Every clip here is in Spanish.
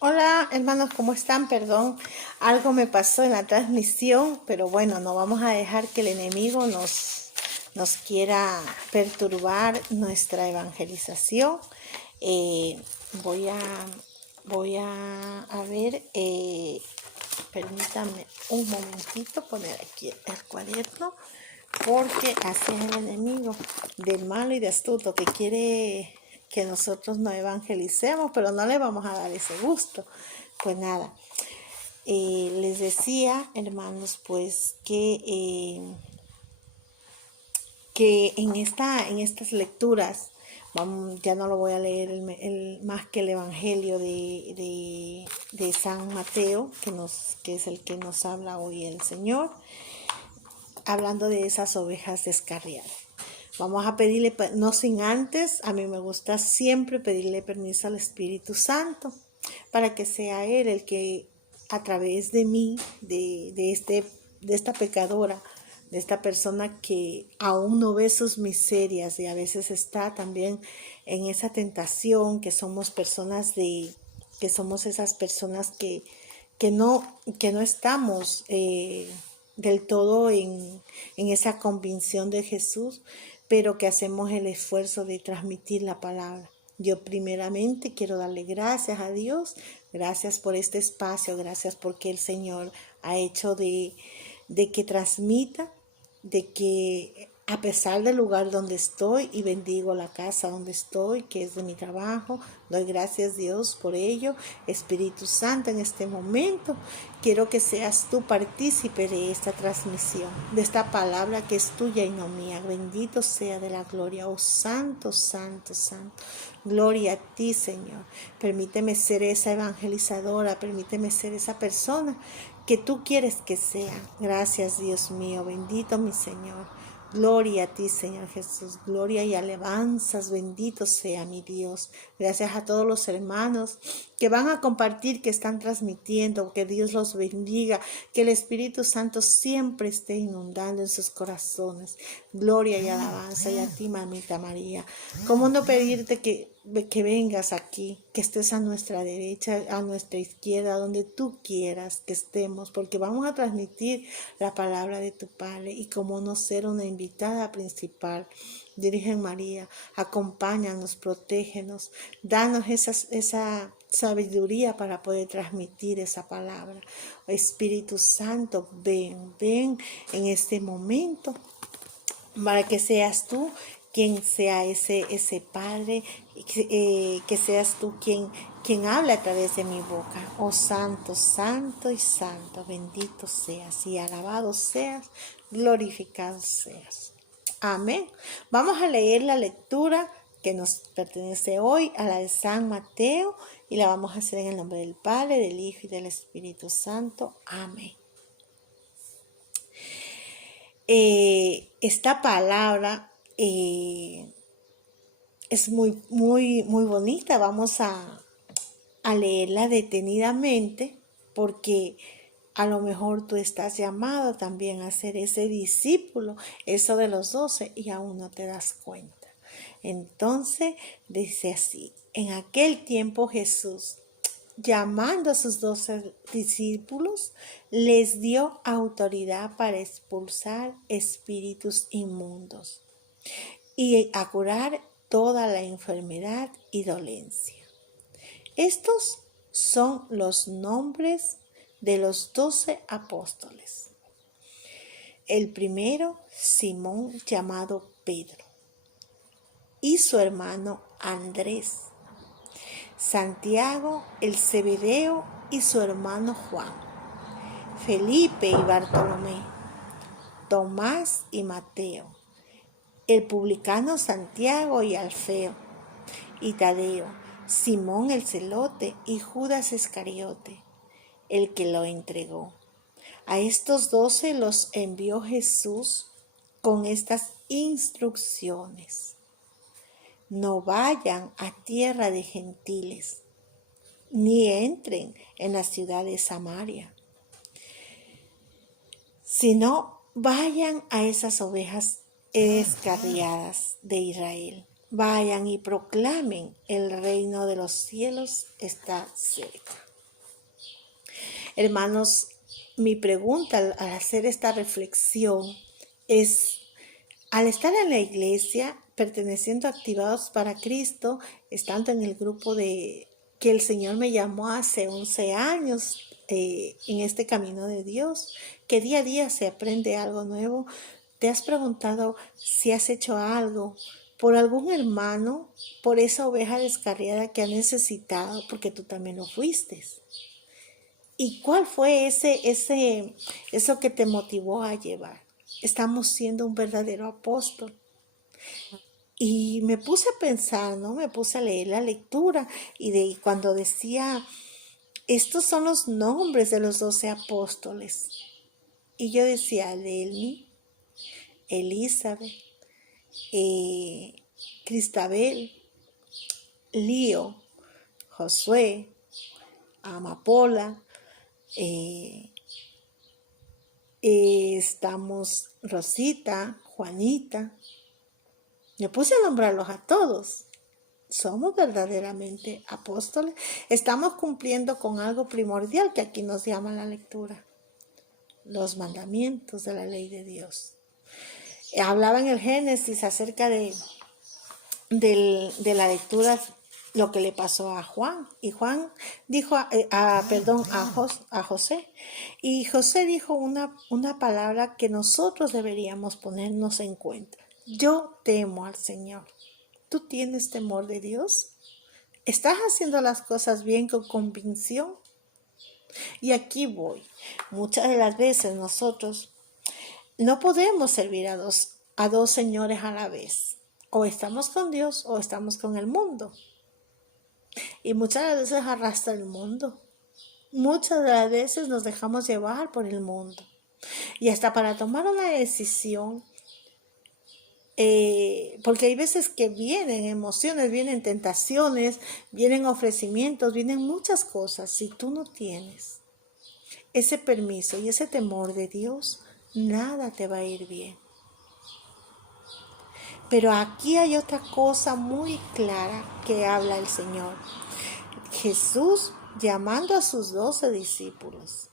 Hola hermanos, ¿cómo están? Perdón, algo me pasó en la transmisión, pero bueno, no vamos a dejar que el enemigo nos quiera perturbar nuestra evangelización. Eh, voy a, voy a ver, permítanme un momentito poner aquí el cuaderno, porque así es el enemigo del malo y de astuto que quiere que nosotros no evangelicemos, pero no le vamos a dar ese gusto. Pues nada, les decía, hermanos, pues que en estas lecturas, ya no lo voy a leer más que el Evangelio de San Mateo, que es el que nos habla hoy el Señor, hablando de esas ovejas descarriadas. Vamos a pedirle, no sin antes, a mí me gusta siempre pedirle permiso al Espíritu Santo para que sea Él el que a través de mí, de esta pecadora, de esta persona que aún no ve sus miserias y a veces está también en esa tentación, que somos que somos esas personas que no estamos del todo en esa convicción de Jesús, pero que hacemos el esfuerzo de transmitir la palabra. Yo primeramente quiero darle gracias a Dios, gracias por este espacio, gracias porque el Señor ha hecho de que transmita, de que a pesar del lugar donde estoy, y bendigo la casa donde estoy, que es de mi trabajo, doy gracias a Dios por ello. Espíritu Santo, en este momento quiero que seas tú partícipe de esta transmisión, de esta palabra que es tuya y no mía. Bendito sea de la gloria, oh santo, santo, santo. Gloria a ti, Señor. Permíteme ser esa evangelizadora, permíteme ser esa persona que tú quieres que sea. Gracias, Dios mío, bendito mi Señor. Gloria a ti, Señor Jesús. Gloria y alabanzas. Bendito sea mi Dios. Gracias a todos los hermanos que van a compartir, que están transmitiendo. Que Dios los bendiga. Que el Espíritu Santo siempre esté inundando en sus corazones. Gloria y alabanza. Y a ti, mamita María. ¿Cómo no pedirte que vengas aquí, que estés a nuestra derecha, a nuestra izquierda, donde tú quieras que estemos, porque vamos a transmitir la palabra de tu Padre, y como no ser una invitada principal. Virgen María, acompáñanos, protégenos, danos esa sabiduría para poder transmitir esa palabra. Espíritu Santo, ven en este momento, para que seas tú quien sea ese Padre, que seas tú quien habla a través de mi boca. Oh santo, santo y santo, bendito seas y alabado seas, glorificado seas. Amén. Vamos a leer la lectura que nos pertenece hoy, a la de San Mateo, y la vamos a hacer en el nombre del Padre, del Hijo y del Espíritu Santo. Amén. Esta palabra es muy bonita. Vamos a leerla detenidamente, porque a lo mejor tú estás llamado también a ser ese discípulo, eso de los 12, y aún no te das cuenta. Entonces dice así: en aquel tiempo Jesús, llamando a sus 12 discípulos, les dio autoridad para expulsar espíritus inmundos y a curar toda la enfermedad y dolencia. Estos son los nombres de los 12 apóstoles. El primero, Simón, llamado Pedro, y su hermano Andrés. Santiago el Zebedeo y su hermano Juan. Felipe y Bartolomé. Tomás y Mateo. El publicano Santiago y Alfeo. Y Tadeo. Simón el celote y Judas Iscariote, el que lo entregó. A estos 12 los envió Jesús con estas instrucciones: no vayan a tierra de gentiles, ni entren en la ciudad de Samaria, sino vayan a esas ovejas descarriadas de Israel. Vayan y proclamen: el reino de los cielos está cerca. Hermanos, mi pregunta al hacer esta reflexión es, al estar en la iglesia, perteneciendo a Activados para Cristo, estando en el grupo de que el Señor me llamó hace 11 años en este camino de Dios, que día a día se aprende algo nuevo, ¿te has preguntado si has hecho algo por algún hermano, por esa oveja descarriada que ha necesitado, porque tú también lo fuiste? ¿Y cuál fue eso que te motivó a llevar? Estamos siendo un verdadero apóstol. Y me puse a pensar, ¿no? Me puse a leer la lectura y cuando decía, estos son los nombres de los 12 apóstoles. Y yo decía, Delmi, Elizabeth, Cristabel, Lío, Josué, Amapola, estamos Rosita, Juanita. Me puse a nombrarlos a todos. ¿Somos verdaderamente apóstoles? Estamos cumpliendo con algo primordial que aquí nos llama la lectura. Los mandamientos de la ley de Dios. Hablaba en el Génesis acerca de la lectura, lo que le pasó a Juan. Y Juan dijo, a José. Y José dijo una palabra que nosotros deberíamos ponernos en cuenta. Yo temo al Señor. ¿Tú tienes temor de Dios? ¿Estás haciendo las cosas bien con convicción? Y aquí voy. Muchas de las veces nosotros no podemos servir a dos señores a la vez. O estamos con Dios o estamos con el mundo. Y muchas veces arrastra el mundo. Muchas de las veces nos dejamos llevar por el mundo. Y hasta para tomar una decisión, porque hay veces que vienen emociones, vienen tentaciones, vienen ofrecimientos, vienen muchas cosas. Si tú no tienes ese permiso y ese temor de Dios, nada te va a ir bien. Pero aquí hay otra cosa muy clara que habla el Señor. Jesús llamando a sus 12 discípulos,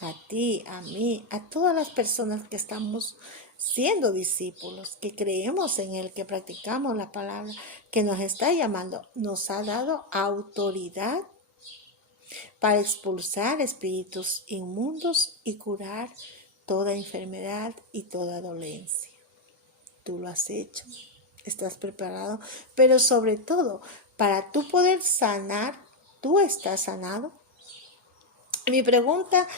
a ti, a mí, a todas las personas que estamos siendo discípulos, que creemos en Él, que practicamos la palabra, que nos está llamando, nos ha dado autoridad para expulsar espíritus inmundos y curar toda enfermedad y toda dolencia. Tú lo has hecho, estás preparado, pero sobre todo, para tú poder sanar, tú estás sanado. Mi pregunta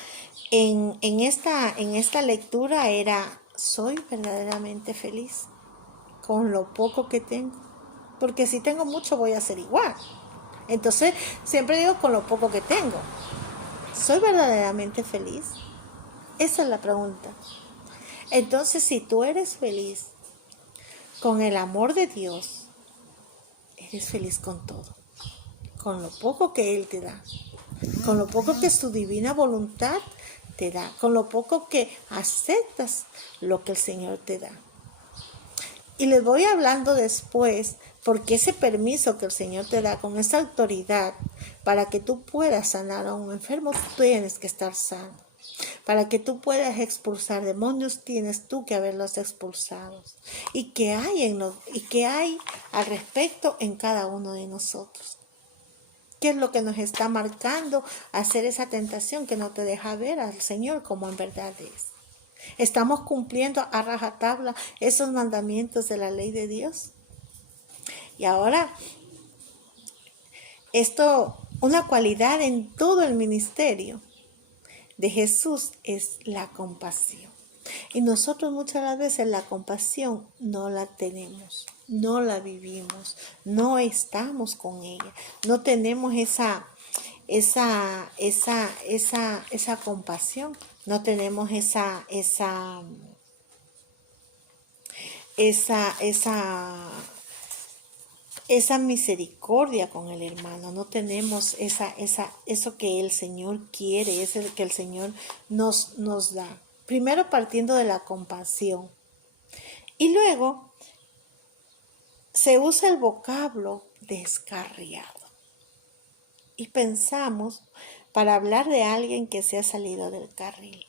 en esta lectura era, ¿soy verdaderamente feliz con lo poco que tengo? Porque si tengo mucho voy a ser igual. Entonces, siempre digo con lo poco que tengo. ¿Soy verdaderamente feliz? Esa es la pregunta. Entonces, si tú eres feliz con el amor de Dios, eres feliz con todo. Con lo poco que Él te da. Con lo poco que su divina voluntad te da, con lo poco que aceptas lo que el Señor te da. Y les voy hablando después, porque ese permiso que el Señor te da, con esa autoridad, para que tú puedas sanar a un enfermo, tú tienes que estar sano. Para que tú puedas expulsar demonios, tienes tú que haberlos expulsado. ¿Y qué hay al respecto en cada uno de nosotros? ¿Qué es lo que nos está marcando hacer esa tentación que no te deja ver al Señor como en verdad es? ¿Estamos cumpliendo a rajatabla esos mandamientos de la ley de Dios? Y ahora, una cualidad en todo el ministerio de Jesús es la compasión. Y nosotros muchas de las veces la compasión no la tenemos, no la vivimos, no estamos con ella, no tenemos esa compasión, no tenemos esa misericordia con el hermano, no tenemos eso que el Señor quiere, eso que el Señor nos da. Primero partiendo de la compasión. Y luego se usa el vocablo descarriado. Y pensamos, para hablar de alguien que se ha salido del carril,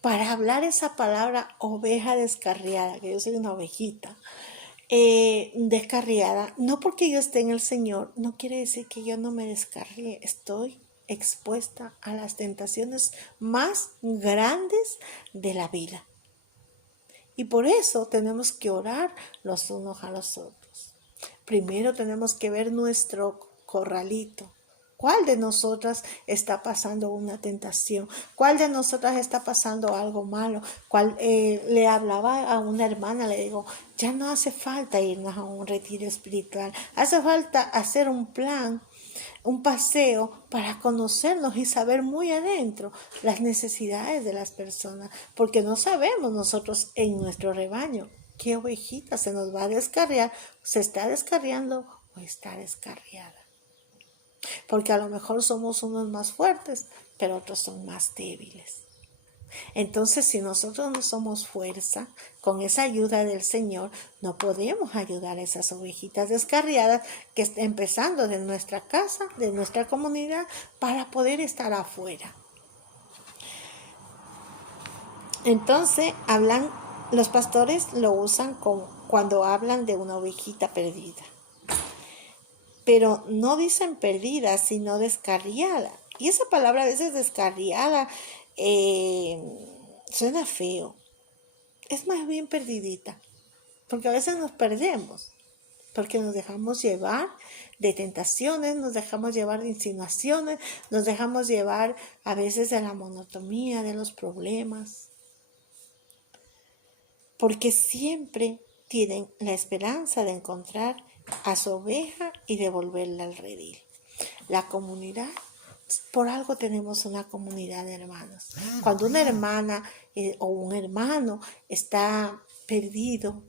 para hablar esa palabra oveja descarriada, que yo soy una ovejita descarriada. No porque yo esté en el Señor, no quiere decir que yo no me descarríe. Estoy expuesta a las tentaciones más grandes de la vida. Y por eso tenemos que orar los unos a los otros. Primero tenemos que ver nuestro corralito. ¿Cuál de nosotras está pasando una tentación? ¿Cuál de nosotras está pasando algo malo? Le hablaba a una hermana, le digo, ya no hace falta irnos a un retiro espiritual. Hace falta hacer un plan, un paseo para conocernos y saber muy adentro las necesidades de las personas. Porque no sabemos nosotros en nuestro rebaño qué ovejita se nos va a descarriar, se está descarriando o está descarriada. Porque a lo mejor somos unos más fuertes, pero otros son más débiles. Entonces, si nosotros no somos fuerza, con esa ayuda del Señor, no podemos ayudar a esas ovejitas descarriadas que están empezando de nuestra casa, de nuestra comunidad, para poder estar afuera. Entonces, los pastores lo usan cuando hablan de una ovejita perdida. Pero no dicen perdida, sino descarriada. Y esa palabra a veces descarriada suena feo. Es más bien perdidita, porque a veces nos perdemos, porque nos dejamos llevar de tentaciones, nos dejamos llevar de insinuaciones, nos dejamos llevar a veces de la monotonía, de los problemas, porque siempre tienen la esperanza de encontrar a su oveja y devolverla al redil. La comunidad, por algo tenemos una comunidad de hermanos. Cuando una hermana o un hermano está perdido,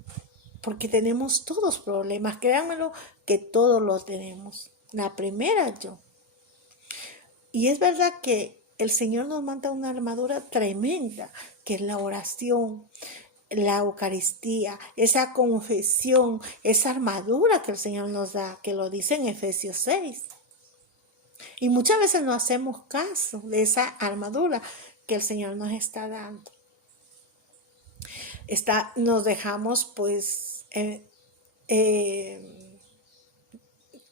porque tenemos todos problemas, créanmelo que todos los tenemos. La primera yo. Y es verdad que el Señor nos manda una armadura tremenda, que es la oración, la Eucaristía, esa confesión, esa armadura que el Señor nos da, que lo dice en Efesios 6. Y muchas veces no hacemos caso de esa armadura que el Señor nos está dando. Nos dejamos pues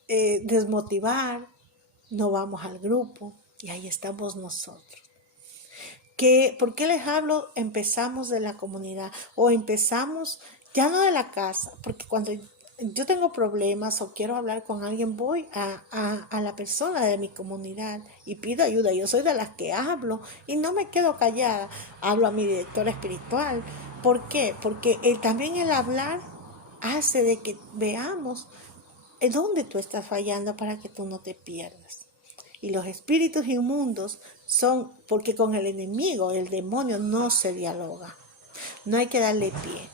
desmotivar, no vamos al grupo y ahí estamos nosotros. ¿Por qué les hablo? Empezamos de la comunidad o empezamos ya no de la casa, porque cuando yo tengo problemas o quiero hablar con alguien, voy a la persona de mi comunidad y pido ayuda. Yo soy de las que hablo y no me quedo callada. Hablo a mi director espiritual. ¿Por qué? Porque también el hablar hace de que veamos dónde tú estás fallando para que tú no te pierdas. Y los espíritus inmundos son porque con el enemigo, el demonio, no se dialoga. No hay que darle pie.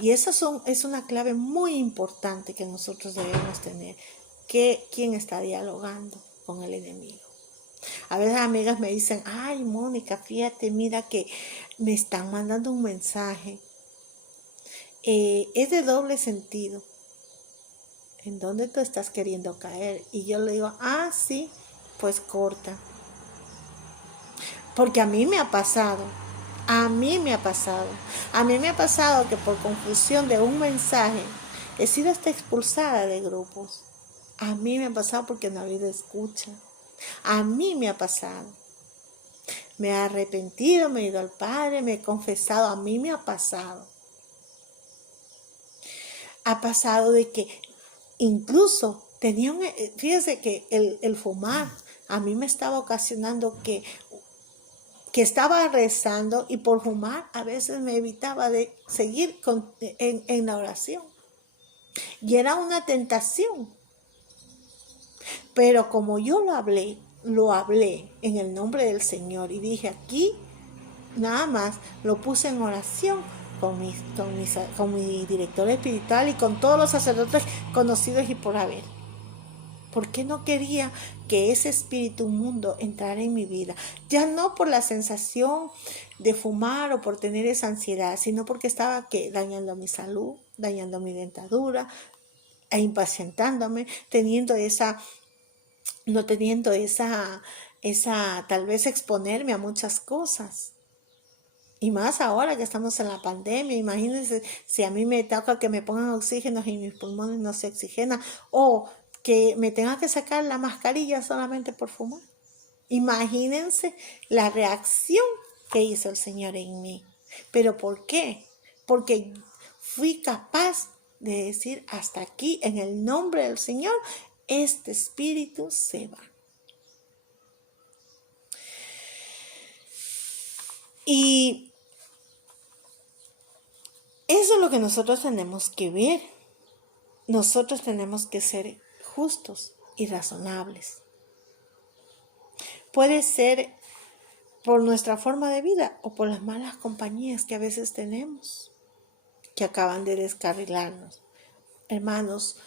Y es una clave muy importante que nosotros debemos tener. ¿Quién está dialogando con el enemigo? A veces amigas me dicen, ay Mónica, fíjate, mira que me están mandando un mensaje. Es de doble sentido. ¿En dónde tú estás queriendo caer? Y yo le digo, sí, pues corta. Porque a mí me ha pasado que por confusión de un mensaje he sido hasta expulsada de grupos. A mí me ha pasado porque no ha habido escucha. A mí me ha pasado. Me he arrepentido, me he ido al Padre, me he confesado. A mí me ha pasado. Ha pasado de que incluso fíjese que el fumar a mí me estaba ocasionando que estaba rezando y por fumar a veces me evitaba de seguir en la oración. Y era una tentación. Pero como yo lo hablé en el nombre del Señor y dije aquí, nada más lo puse en oración con mi director espiritual y con todos los sacerdotes conocidos y por haber. Porque no quería que ese espíritu inmundo entrara en mi vida. Ya no por la sensación de fumar o por tener esa ansiedad, sino porque estaba dañando mi salud, dañando mi dentadura, impacientándome, no teniendo esa tal vez exponerme a muchas cosas. Y más ahora que estamos en la pandemia, imagínense si a mí me toca que me pongan oxígeno y mis pulmones no se oxigenan, o que me tenga que sacar la mascarilla solamente por fumar. Imagínense la reacción que hizo el Señor en mí. ¿Pero por qué? Porque fui capaz de decir hasta aquí, en el nombre del Señor, este espíritu se va. Y eso es lo que nosotros tenemos que ver. Nosotros tenemos que ser justos y razonables. Puede ser por nuestra forma de vida o por las malas compañías que a veces tenemos, que acaban de descarrilarnos. Hermanos,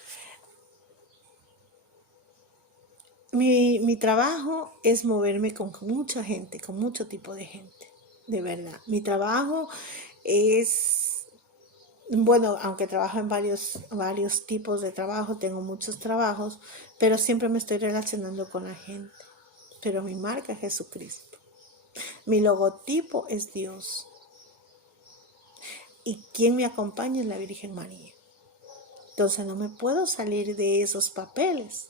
mi trabajo es moverme con mucha gente, con mucho tipo de gente, de verdad. Mi trabajo es, bueno, aunque trabajo en varios tipos de trabajo, tengo muchos trabajos, pero siempre me estoy relacionando con la gente. Pero mi marca es Jesucristo. Mi logotipo es Dios. Y quien me acompaña es la Virgen María. Entonces no me puedo salir de esos papeles.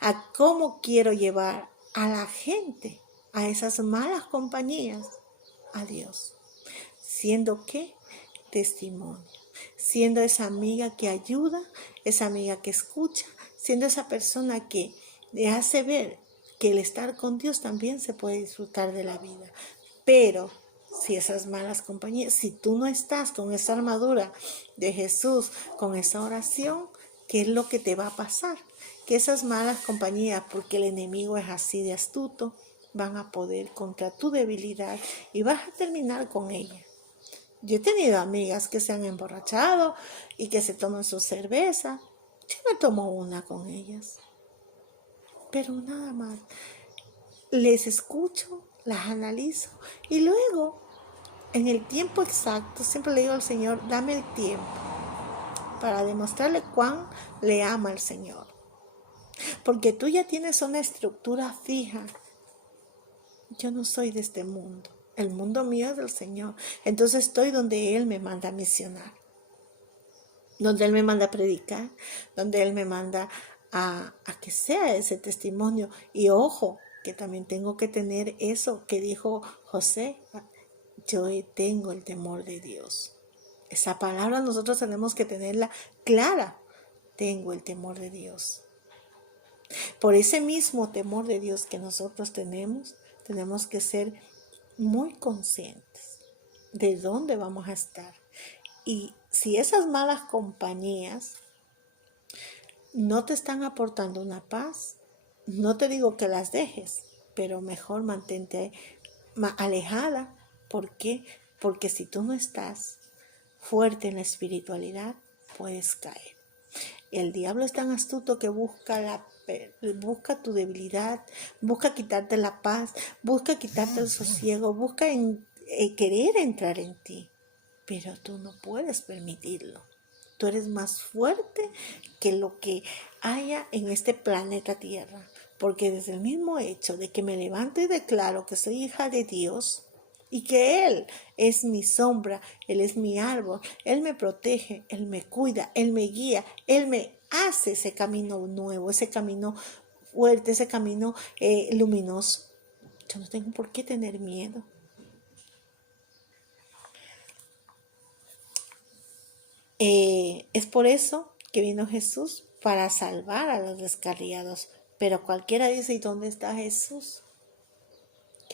A cómo quiero llevar a la gente, a esas malas compañías, a Dios. Siendo ¿qué? Testimonio. Siendo esa amiga que ayuda, esa amiga que escucha, siendo esa persona que le hace ver que el estar con Dios también se puede disfrutar de la vida. Pero si esas malas compañías, si tú no estás con esa armadura de Jesús, con esa oración, ¿qué es lo que te va a pasar? Que esas malas compañías, porque el enemigo es así de astuto, van a poder contra tu debilidad y vas a terminar con ella. Yo he tenido amigas que se han emborrachado y que se toman su cerveza. Yo me tomo una con ellas, pero nada más. Les escucho, las analizo y luego, en el tiempo exacto, siempre le digo al Señor, dame el tiempo para demostrarle cuán le ama el Señor. Porque tú ya tienes una estructura fija. Yo no soy de este mundo. El mundo mío es del Señor. Entonces estoy donde Él me manda a misionar. Donde Él me manda a predicar. Donde Él me manda a que sea ese testimonio. Y ojo, que también tengo que tener eso que dijo José. Yo tengo el temor de Dios. Esa palabra nosotros tenemos que tenerla clara. Tengo el temor de Dios. Por ese mismo temor de Dios que nosotros tenemos que ser muy conscientes de dónde vamos a estar. Y si esas malas compañías no te están aportando una paz, no te digo que las dejes, pero mejor mantente alejada. ¿Por qué? Porque si tú no estás fuerte en la espiritualidad, puedes caer. El diablo es tan astuto que busca tu debilidad, busca quitarte la paz, busca quitarte el sosiego, busca querer entrar en ti, pero tú no puedes permitirlo. Tú eres más fuerte que lo que haya en este planeta Tierra, porque desde el mismo hecho de que me levanto y declaro que soy hija de Dios, y que Él es mi sombra, Él es mi árbol, Él me protege, Él me cuida, Él me guía, Él me hace ese camino nuevo, ese camino fuerte, ese camino luminoso. Yo no tengo por qué tener miedo. Es por eso que vino Jesús, para salvar a los descarriados. Pero cualquiera dice, ¿y dónde está Jesús?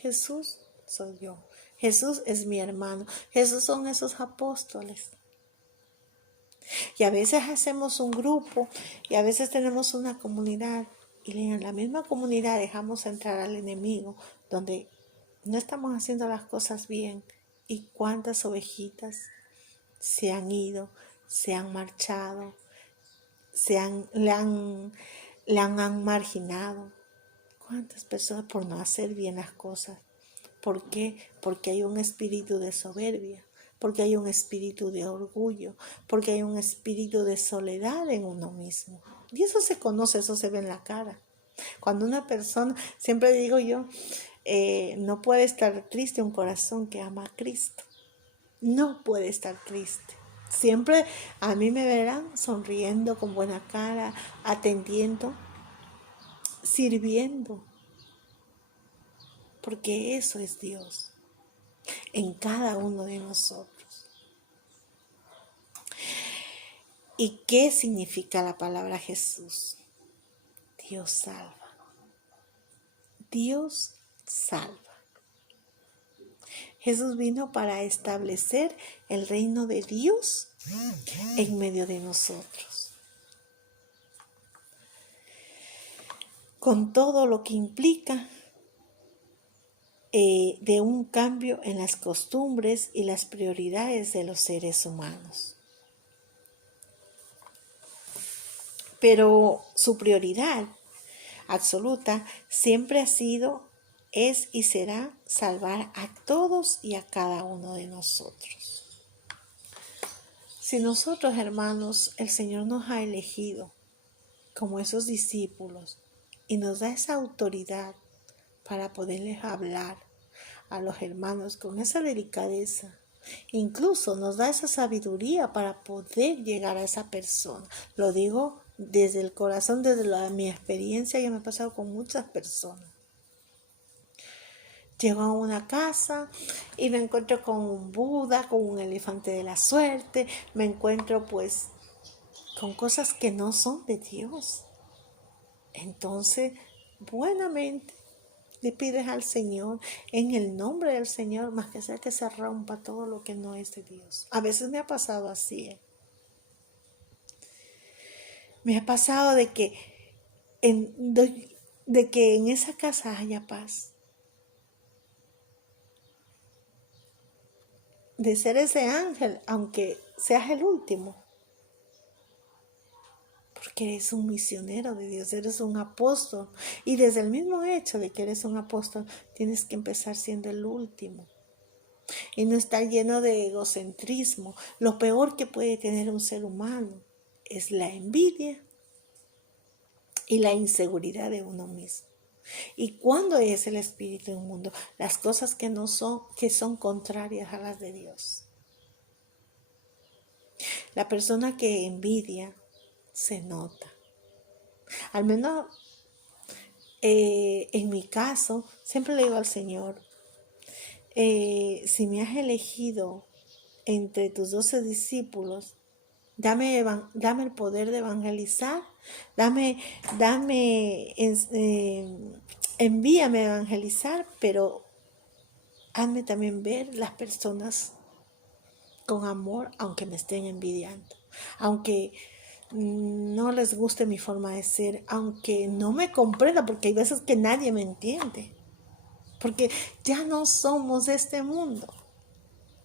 Jesús soy yo. Jesús es mi hermano. Jesús son esos apóstoles. Y a veces hacemos un grupo y a veces tenemos una comunidad y en la misma comunidad dejamos entrar al enemigo donde no estamos haciendo las cosas bien. ¿Y cuántas ovejitas se han ido, se han marchado, le han marginado? ¿Cuántas personas por no hacer bien las cosas? ¿Por qué? Porque hay un espíritu de soberbia, porque hay un espíritu de orgullo, porque hay un espíritu de soledad en uno mismo. Y eso se conoce, eso se ve en la cara. Cuando una persona, siempre digo yo, no puede estar triste un corazón que ama a Cristo. No puede estar triste. Siempre a mí me verán sonriendo con buena cara, atendiendo, sirviendo, porque eso es Dios en cada uno de nosotros. ¿Y qué significa la palabra Jesús? Dios salva. Dios salva. Jesús vino para establecer el reino de Dios en medio de nosotros, con todo lo que implica de un cambio en las costumbres y las prioridades de los seres humanos. Pero su prioridad absoluta siempre ha sido, es y será salvar a todos y a cada uno de nosotros. Si nosotros, hermanos, el Señor nos ha elegido como esos discípulos y nos da esa autoridad para poderles hablar a los hermanos con esa delicadeza, incluso nos da esa sabiduría para poder llegar a esa persona. Lo digo desde el corazón, desde mi experiencia que me ha pasado con muchas personas. Llego a una casa y me encuentro con un Buda, con un elefante de la suerte, me encuentro pues con cosas que no son de Dios. Entonces, buenamente le pides al Señor, en el nombre del Señor, más que sea que se rompa todo lo que no es de Dios. A veces me ha pasado así, Me ha pasado de que en esa casa haya paz. De ser ese ángel, aunque seas el último. Porque eres un misionero de Dios, eres un apóstol. Y desde el mismo hecho de que eres un apóstol, tienes que empezar siendo el último. Y no estar lleno de egocentrismo. Lo peor que puede tener un ser humano es la envidia y la inseguridad de uno mismo. ¿Y cuándo es el espíritu inmundo? Las cosas que son contrarias a las de Dios. La persona que envidia se nota. Al menos en mi caso, siempre le digo al Señor, si me has elegido entre tus 12 discípulos, dame el poder de evangelizar, envíame a evangelizar, pero hazme también ver las personas con amor, aunque me estén envidiando, aunque no les guste mi forma de ser, aunque no me comprenda, porque hay veces que nadie me entiende, porque ya no somos de este mundo.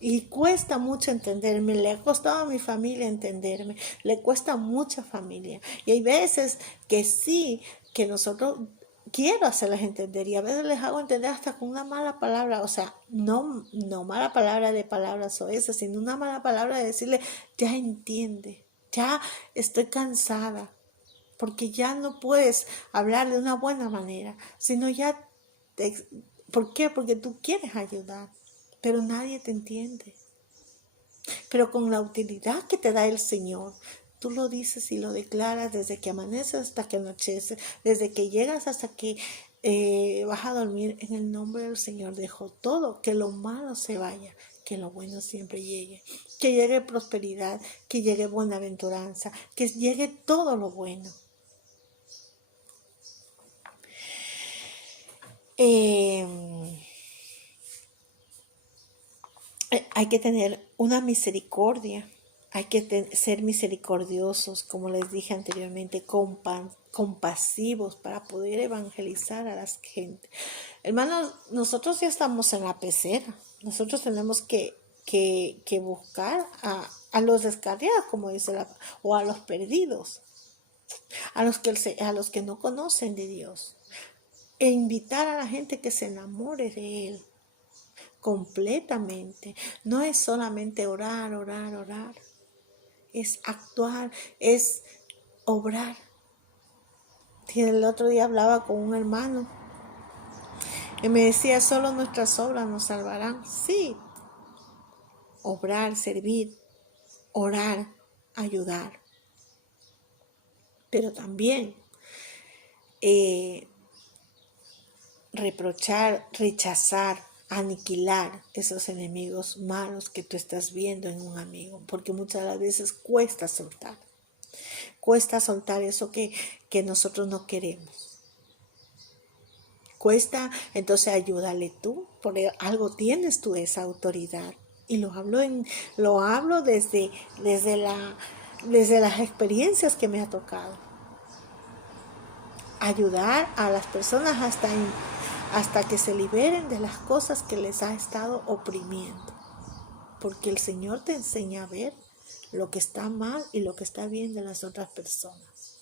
Y cuesta mucho entenderme, le ha costado a mi familia entenderme, le cuesta a mucha familia. Y hay veces que sí, que nosotros quiero hacerles entender y a veces les hago entender hasta con una mala palabra, o sea, no mala palabra de palabras o esas, sino una mala palabra de decirle, ya entiende, ya estoy cansada, porque ya no puedes hablar de una buena manera, sino ya, ¿por qué? Porque tú quieres ayudar. Pero nadie te entiende. Pero con la utilidad que te da el Señor, tú lo dices y lo declaras desde que amanece hasta que anochece, desde que llegas hasta que vas a dormir. En el nombre del Señor dejo todo, que lo malo se vaya, que lo bueno siempre llegue, que llegue prosperidad, que llegue buenaventuranza, que llegue todo lo bueno. Hay que tener una misericordia, hay que ser misericordiosos, como les dije anteriormente, compasivos para poder evangelizar a la gente. Hermanos, nosotros ya estamos en la pecera, nosotros tenemos que buscar a los descarriados, como dice o a los perdidos, a los que no conocen de Dios, e invitar a la gente que se enamore de Él completamente. No es solamente orar, es actuar, es obrar El otro día hablaba con un hermano y me decía, solo nuestras obras nos salvarán. Sí, obrar, servir, orar, ayudar. Pero también reprochar, rechazar, aniquilar esos enemigos malos que tú estás viendo en un amigo, porque muchas de las veces cuesta soltar eso que nosotros no queremos. Cuesta, entonces ayúdale tú, porque algo tienes tú esa autoridad. Y lo hablo desde las experiencias que me ha tocado. Ayudar a las personas hasta que se liberen de las cosas que les ha estado oprimiendo. Porque el Señor te enseña a ver lo que está mal y lo que está bien de las otras personas.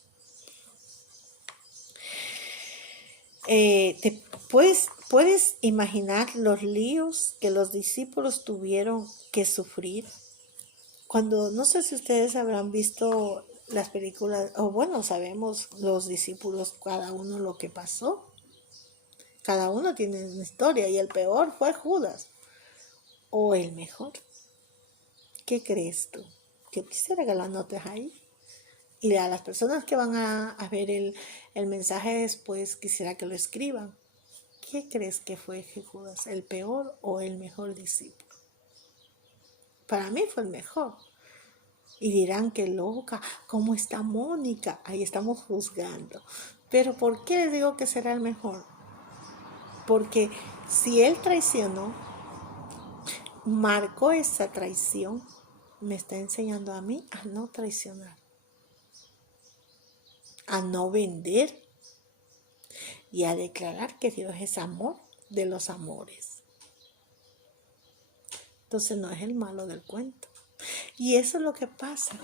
Te puedes imaginar los líos que los discípulos tuvieron que sufrir. No sé si ustedes habrán visto las películas, o bueno, sabemos los discípulos, cada uno lo que pasó. Cada uno tiene una historia y el peor fue Judas. O el mejor. ¿Qué crees tú? Yo quisiera que lo anotes ahí. Y a las personas que van a ver el mensaje después, quisiera que lo escriban. ¿Qué crees que fue Judas? ¿El peor o el mejor discípulo? Para mí fue el mejor. Y dirán que loca, ¿cómo está Mónica? Ahí estamos juzgando. Pero ¿por qué les digo que será el mejor? Porque si él traicionó, marcó esa traición, me está enseñando a mí a no traicionar, a no vender y a declarar que Dios es amor de los amores. Entonces no es el malo del cuento. Y eso es lo que pasa.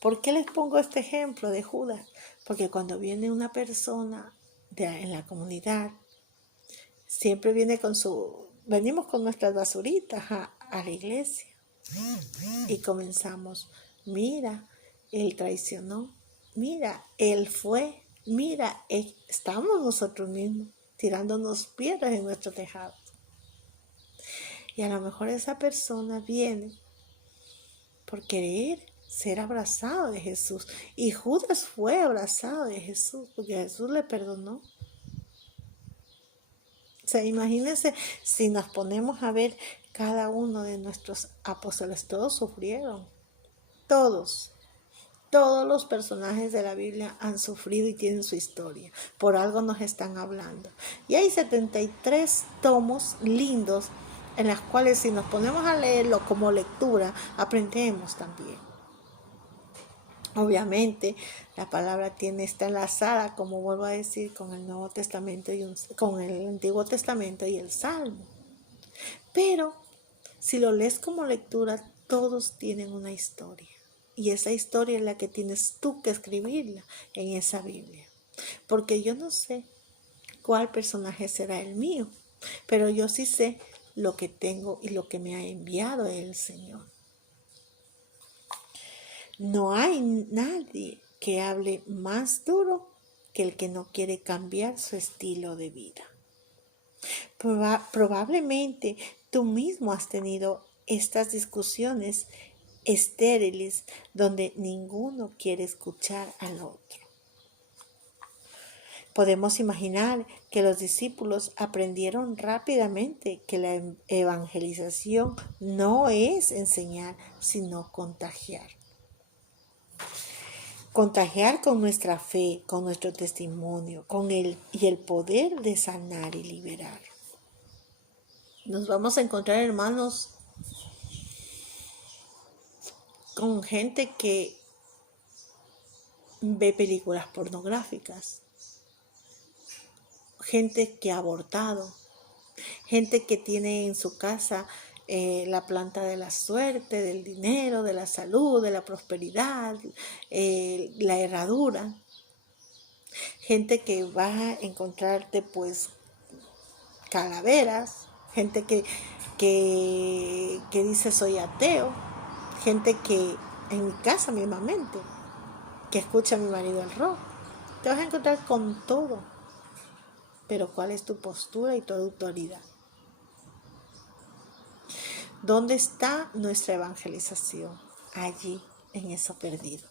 ¿Por qué les pongo este ejemplo de Judas? Porque cuando viene una persona en la comunidad, siempre venimos con nuestras basuritas a la iglesia. Y comenzamos, mira, él traicionó, mira, él fue, mira, estamos nosotros mismos tirándonos piedras en nuestro tejado. Y a lo mejor esa persona viene por querer ser abrazado de Jesús. Y Judas fue abrazado de Jesús porque Jesús le perdonó. O sea, imagínense si nos ponemos a ver cada uno de nuestros apóstoles, todos sufrieron. Todos los personajes de la Biblia han sufrido y tienen su historia. Por algo nos están hablando. Y hay 73 tomos lindos en los cuales si nos ponemos a leerlo como lectura, aprendemos también. Obviamente, la palabra está enlazada, como vuelvo a decir, con el Nuevo Testamento con el Antiguo Testamento y el Salmo. Pero, si lo lees como lectura, todos tienen una historia. Y esa historia es la que tienes tú que escribirla en esa Biblia. Porque yo no sé cuál personaje será el mío, pero yo sí sé lo que tengo y lo que me ha enviado el Señor. No hay nadie que hable más duro que el que no quiere cambiar su estilo de vida. Probablemente tú mismo has tenido estas discusiones estériles donde ninguno quiere escuchar al otro. Podemos imaginar que los discípulos aprendieron rápidamente que la evangelización no es enseñar, sino contagiar. Contagiar con nuestra fe, con nuestro testimonio, y el poder de sanar y liberar. Nos vamos a encontrar, hermanos, con gente que ve películas pornográficas, gente que ha abortado, gente que tiene en su casa la planta de la suerte, del dinero, de la salud, de la prosperidad, la herradura. Gente que va a encontrarte pues calaveras, gente que dice soy ateo, gente que en mi casa mismamente, que escucha a mi marido el rock. Te vas a encontrar con todo. Pero ¿cuál es tu postura y tu autoridad? ¿Dónde está nuestra evangelización? Allí, en eso perdido.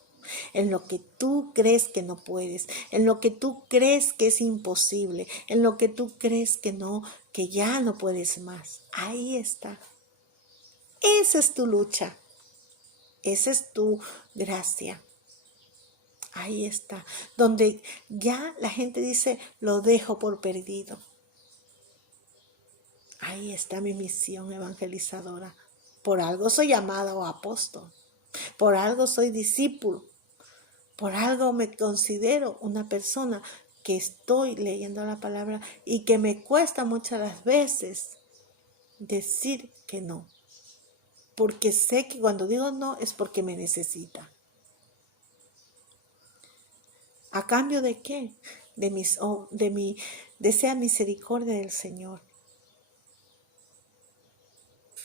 En lo que tú crees que no puedes, en lo que tú crees que es imposible, en lo que tú crees que no, que ya no puedes más. Ahí está. Esa es tu lucha. Esa es tu gracia. Ahí está. Donde ya la gente dice, lo dejo por perdido. Ahí está mi misión evangelizadora. Por algo soy llamada o apóstol. Por algo soy discípulo. Por algo me considero una persona que estoy leyendo la palabra y que me cuesta muchas las veces decir que no. Porque sé que cuando digo no es porque me necesita. ¿A cambio de qué? De esa misericordia del Señor.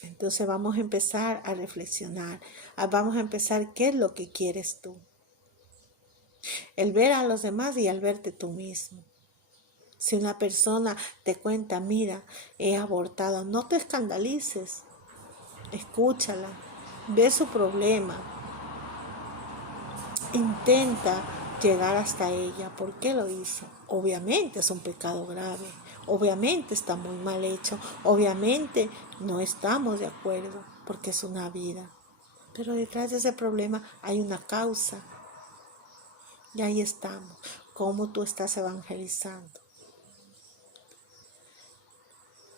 Entonces vamos a empezar a reflexionar. Vamos a empezar qué es lo que quieres tú. El ver a los demás y al verte tú mismo. Si una persona te cuenta, mira, he abortado, no te escandalices. Escúchala, ve su problema. Intenta llegar hasta ella. ¿Por qué lo hizo? Obviamente es un pecado grave. Obviamente está muy mal hecho. Obviamente no estamos de acuerdo porque es una vida. Pero detrás de ese problema hay una causa. Y ahí estamos. ¿Cómo tú estás evangelizando?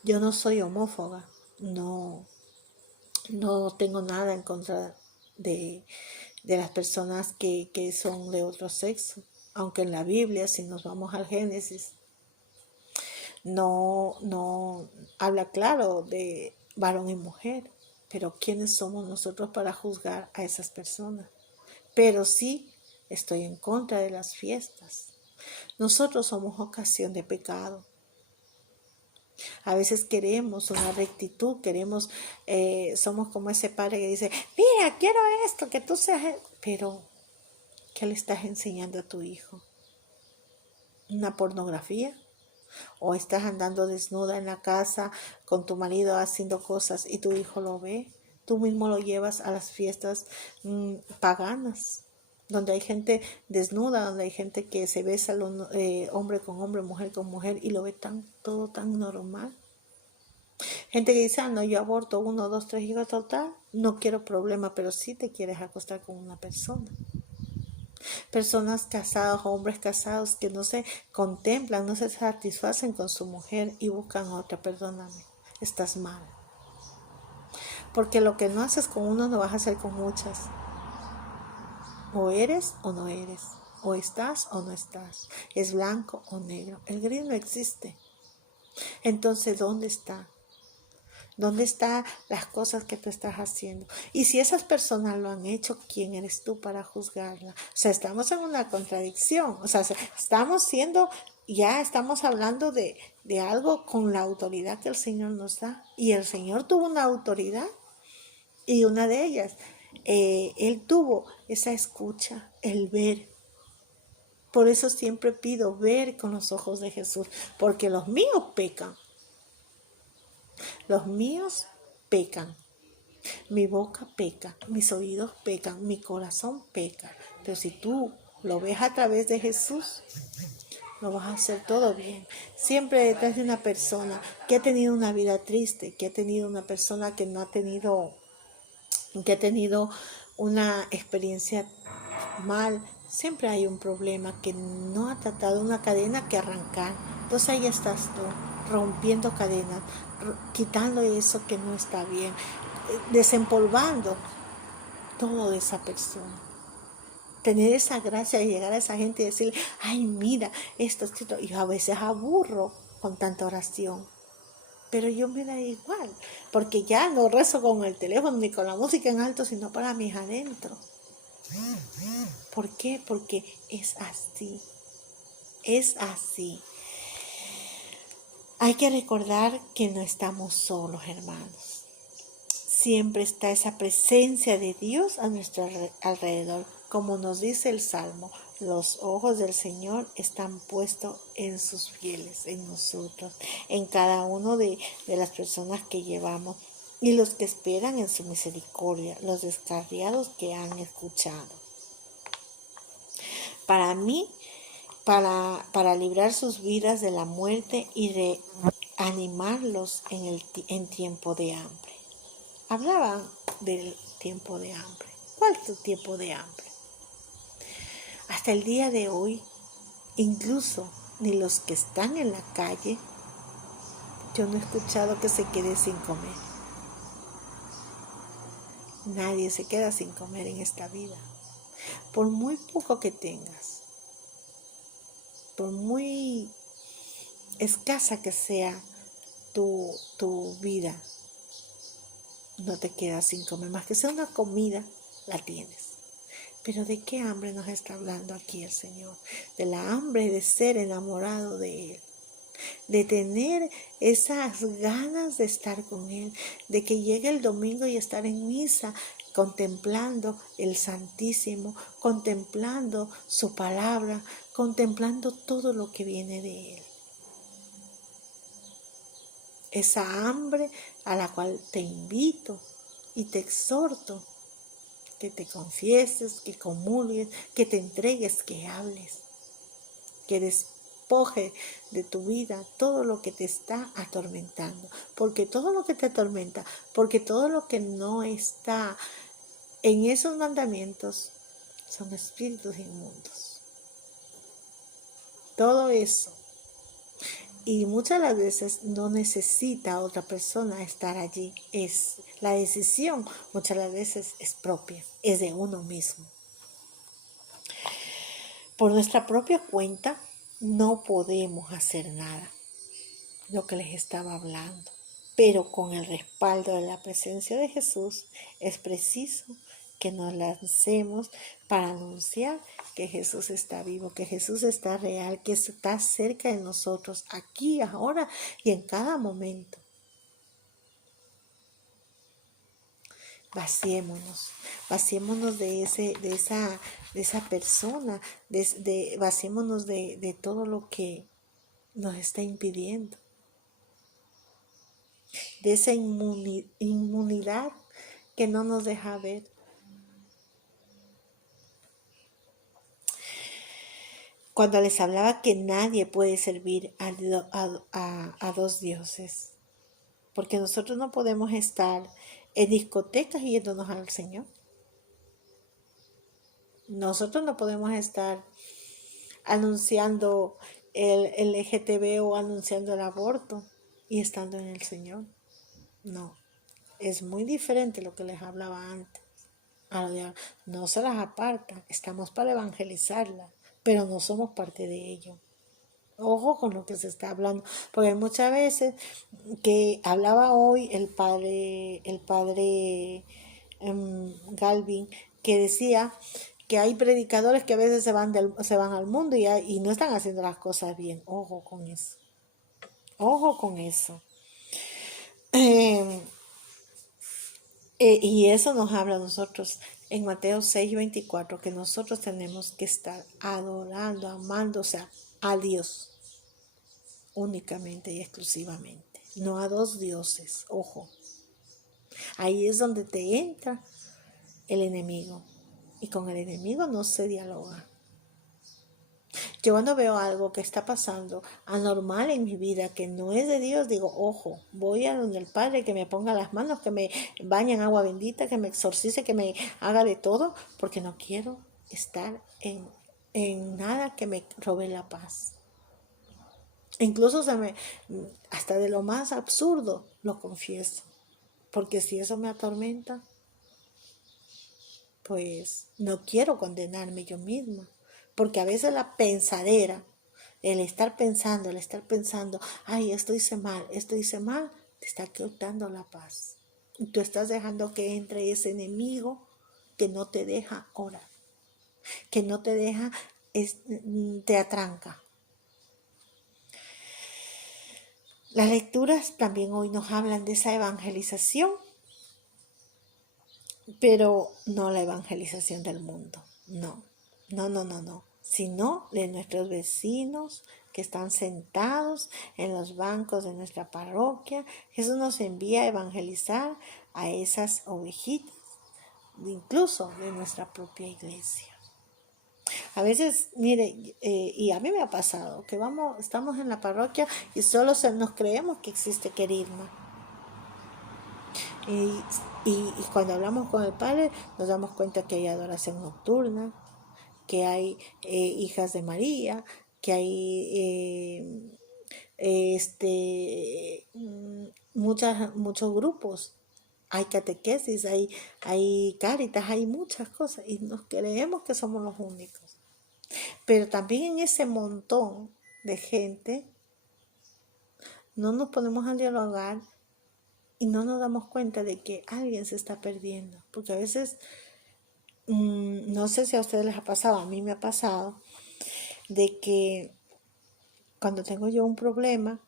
Yo no soy homófoba. No tengo nada en contra de las personas que son de otro sexo. Aunque en la Biblia, si nos vamos al Génesis, no habla claro de varón y mujer. Pero ¿quiénes somos nosotros para juzgar a esas personas? Pero sí estoy en contra de las fiestas. Nosotros somos ocasión de pecado. A veces queremos una rectitud, somos como ese padre que dice, mira, quiero esto, que tú seas, pero ¿qué le estás enseñando a tu hijo? ¿Una pornografía? ¿O estás andando desnuda en la casa con tu marido haciendo cosas y tu hijo lo ve? Tú mismo lo llevas a las fiestas paganas, donde hay gente desnuda, donde hay gente que se besa hombre con hombre, mujer con mujer y lo ve todo tan normal. Gente que dice, no, yo aborto 1, 2, 3 hijos total, no quiero problema, pero sí te quieres acostar con una persona. Personas casadas, hombres casados que no se contemplan, no se satisfacen con su mujer y buscan otra, perdóname, estás mal. Porque lo que no haces con uno no vas a hacer con muchas. O eres o no eres, o estás o no estás, es blanco o negro, el gris no existe. Entonces, ¿dónde está? ¿Dónde están las cosas que tú estás haciendo? Y si esas personas lo han hecho, ¿quién eres tú para juzgarla? O sea, estamos en una contradicción. O sea, estamos hablando de algo con la autoridad que el Señor nos da. Y el Señor tuvo una autoridad. Y una de ellas, Él tuvo esa escucha, el ver. Por eso siempre pido ver con los ojos de Jesús. Porque los míos pecan. Los míos pecan, mi boca peca, mis oídos pecan, mi corazón peca. Pero si tú lo ves a través de Jesús, lo vas a hacer todo bien. Siempre detrás de una persona que ha tenido una vida triste, que ha tenido una persona que no ha tenido, que ha tenido una experiencia mal, siempre hay un problema que no ha tratado, una cadena que arrancar. Entonces ahí estás tú, rompiendo cadenas, quitando eso que no está bien, desempolvando todo de esa persona. Tener esa gracia de llegar a esa gente y decir, ay, mira, esto. Y a veces aburro con tanta oración. Pero yo me da igual, porque ya no rezo con el teléfono ni con la música en alto, sino para mis adentro. ¿Por qué? Porque es así. Es así. Hay que recordar que no estamos solos, hermanos. Siempre está esa presencia de Dios a nuestro alrededor, como nos dice el Salmo. Los ojos del Señor están puestos en sus fieles, en nosotros, en cada uno de las personas que llevamos y los que esperan en su misericordia, los descarriados que han escuchado. Para mí, para librar sus vidas de la muerte y reanimarlos en tiempo de hambre. Hablaban del tiempo de hambre. ¿Cuál es tu tiempo de hambre? Hasta el día de hoy, incluso ni los que están en la calle, yo no he escuchado que se quede sin comer. Nadie se queda sin comer en esta vida. Por muy poco que tengas, por muy escasa que sea tu vida, no te quedas sin comer. Más que sea una comida, la tienes. Pero ¿de qué hambre nos está hablando aquí el Señor? De la hambre de ser enamorado de Él, de tener esas ganas de estar con Él, de que llegue el domingo y estar en misa contemplando el Santísimo, contemplando su palabra, contemplando todo lo que viene de Él. Esa hambre a la cual te invito y te exhorto, que te confieses, que comulgues, que te entregues, que hables, que despoje de tu vida todo lo que te está atormentando, porque todo lo que te atormenta, porque todo lo que no está en esos mandamientos son espíritus inmundos. Todo eso. Y muchas de las veces no necesita otra persona estar allí. La decisión muchas de las veces es propia, es de uno mismo. Por nuestra propia cuenta no podemos hacer nada, lo que les estaba hablando. Pero con el respaldo de la presencia de Jesús es preciso que nos lancemos para anunciar que Jesús está vivo, que Jesús está real, que está cerca de nosotros, aquí, ahora y en cada momento. Vaciémonos de esa persona, vaciémonos de todo lo que nos está impidiendo, de esa inmunidad que no nos deja ver. Cuando les hablaba que nadie puede servir a dos dioses, porque nosotros no podemos estar en discotecas yéndonos al Señor. Nosotros no podemos estar anunciando el LGTB o anunciando el aborto y estando en el Señor. No, es muy diferente lo que les hablaba antes. No se las apartan, estamos para evangelizarlas, pero no somos parte de ello. Ojo con lo que se está hablando, porque hay muchas veces que hablaba hoy el padre Galvin, que decía que hay predicadores que a veces se van al mundo y no están haciendo las cosas bien. Ojo con eso. Ojo con eso. Y eso nos habla a nosotros en Mateo 6:24, que nosotros tenemos que estar adorando, amando, o sea, a Dios únicamente y exclusivamente, no a dos dioses. Ojo, ahí es donde te entra el enemigo, y con el enemigo no se dialoga. Yo cuando veo algo que está pasando anormal en mi vida, que no es de Dios, digo, ojo, voy a donde el Padre, que me ponga las manos, que me bañe en agua bendita, que me exorcice, que me haga de todo, porque no quiero estar en nada que me robe la paz. Incluso hasta de lo más absurdo lo confieso, porque si eso me atormenta, pues no quiero condenarme yo misma, porque a veces la pensadera, el estar pensando, ay, esto hice mal, te está quitando la paz. Y tú estás dejando que entre ese enemigo que no te deja orar, que no te deja, te atranca. Las lecturas también hoy nos hablan de esa evangelización, pero no la evangelización del mundo, no, sino de nuestros vecinos que están sentados en los bancos de nuestra parroquia. Jesús nos envía a evangelizar a esas ovejitas, incluso de nuestra propia iglesia. A veces, mire, y a mí me ha pasado que estamos en la parroquia y solo nos creemos que existe querigma. Y cuando hablamos con el Padre nos damos cuenta que hay adoración nocturna, que hay hijas de María, que hay muchos grupos, hay catequesis, hay cáritas, hay muchas cosas y nos creemos que somos los únicos. Pero también en ese montón de gente no nos ponemos a dialogar y no nos damos cuenta de que alguien se está perdiendo. Porque a veces, no sé si a ustedes les ha pasado, a mí me ha pasado, de que cuando tengo yo un problema,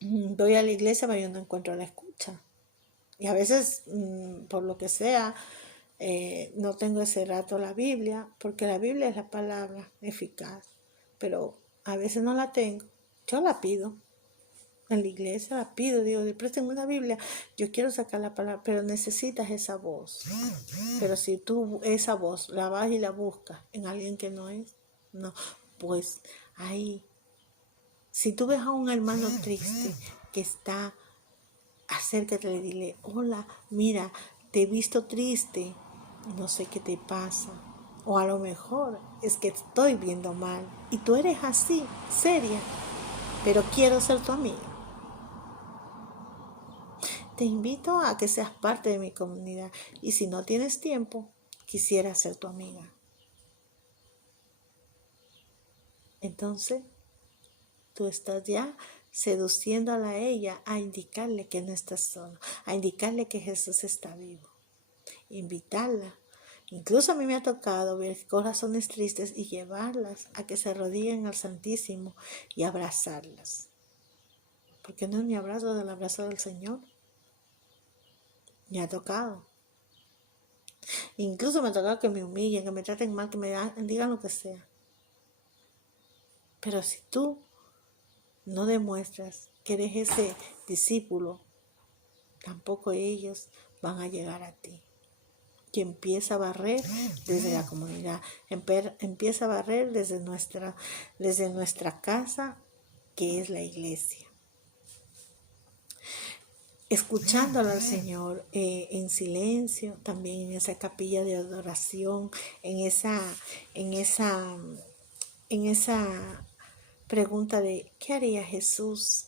voy a la iglesia pero yo no encuentro la escucha. Y a veces, por lo que sea, no tengo ese rato la Biblia, porque la Biblia es la palabra eficaz. Pero a veces no la tengo. Yo la pido. En la iglesia la pido, digo, préstame una Biblia, yo quiero sacar la palabra, pero necesitas esa voz. Pero si tú esa voz la vas y la buscas en alguien que no es, no, pues ahí, si tú ves a un hermano triste que está, acércate y dile, hola, mira, te he visto triste, no sé qué te pasa. O a lo mejor es que estoy viendo mal y tú eres así, seria, pero quiero ser tu amiga. Te invito a que seas parte de mi comunidad y si no tienes tiempo, quisiera ser tu amiga. Entonces, tú estás ya seduciéndola a ella a indicarle que no estás solo, a indicarle que Jesús está vivo, invitarla. Incluso a mí me ha tocado ver corazones tristes y llevarlas a que se arrodillen al Santísimo y abrazarlas. Porque no es mi abrazo del abrazo del Señor. Me ha tocado. Incluso me ha tocado que me humillen, que me traten mal, que me digan lo que sea. Pero si tú no demuestras que eres ese discípulo, tampoco ellos van a llegar a ti. Que empieza a barrer desde la comunidad, empieza a barrer desde nuestra casa, que es la iglesia. Escuchándolo al Señor en silencio, también en esa capilla de adoración, en esa pregunta de ¿qué haría Jesús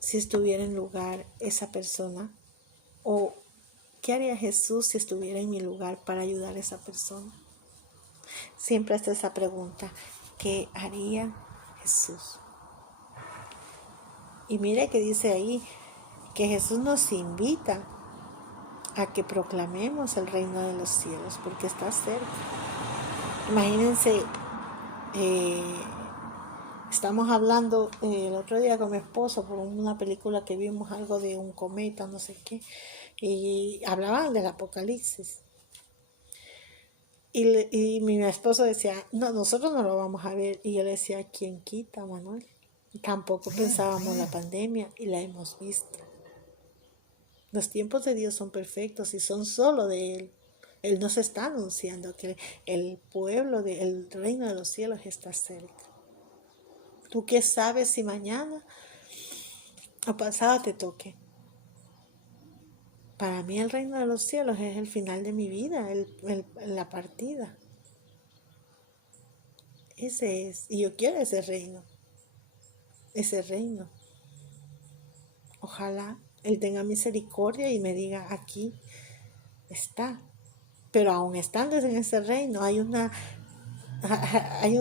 si estuviera en lugar esa persona? ¿O qué haría Jesús si estuviera en mi lugar para ayudar a esa persona? Siempre está esa pregunta, ¿qué haría Jesús? Y mire que dice ahí que Jesús nos invita a que proclamemos el reino de los cielos porque está cerca. Imagínense, estamos hablando el otro día con mi esposo por una película que vimos, algo de un cometa, no sé qué, y hablaban del Apocalipsis. Y mi esposo decía, no, nosotros no lo vamos a ver. Y yo le decía, ¿quién quita, Manuel? Tampoco pensábamos la pandemia y la hemos visto. Los tiempos de Dios son perfectos y son solo de Él. Él nos está anunciando que el pueblo del reino de los cielos está cerca. ¿Tú qué sabes si mañana o pasado te toque? Para mí el reino de los cielos es el final de mi vida, la partida. Ese es, y yo quiero ese reino. Ojalá Él tenga misericordia y me diga, aquí está. Pero aún estando en ese reino hay un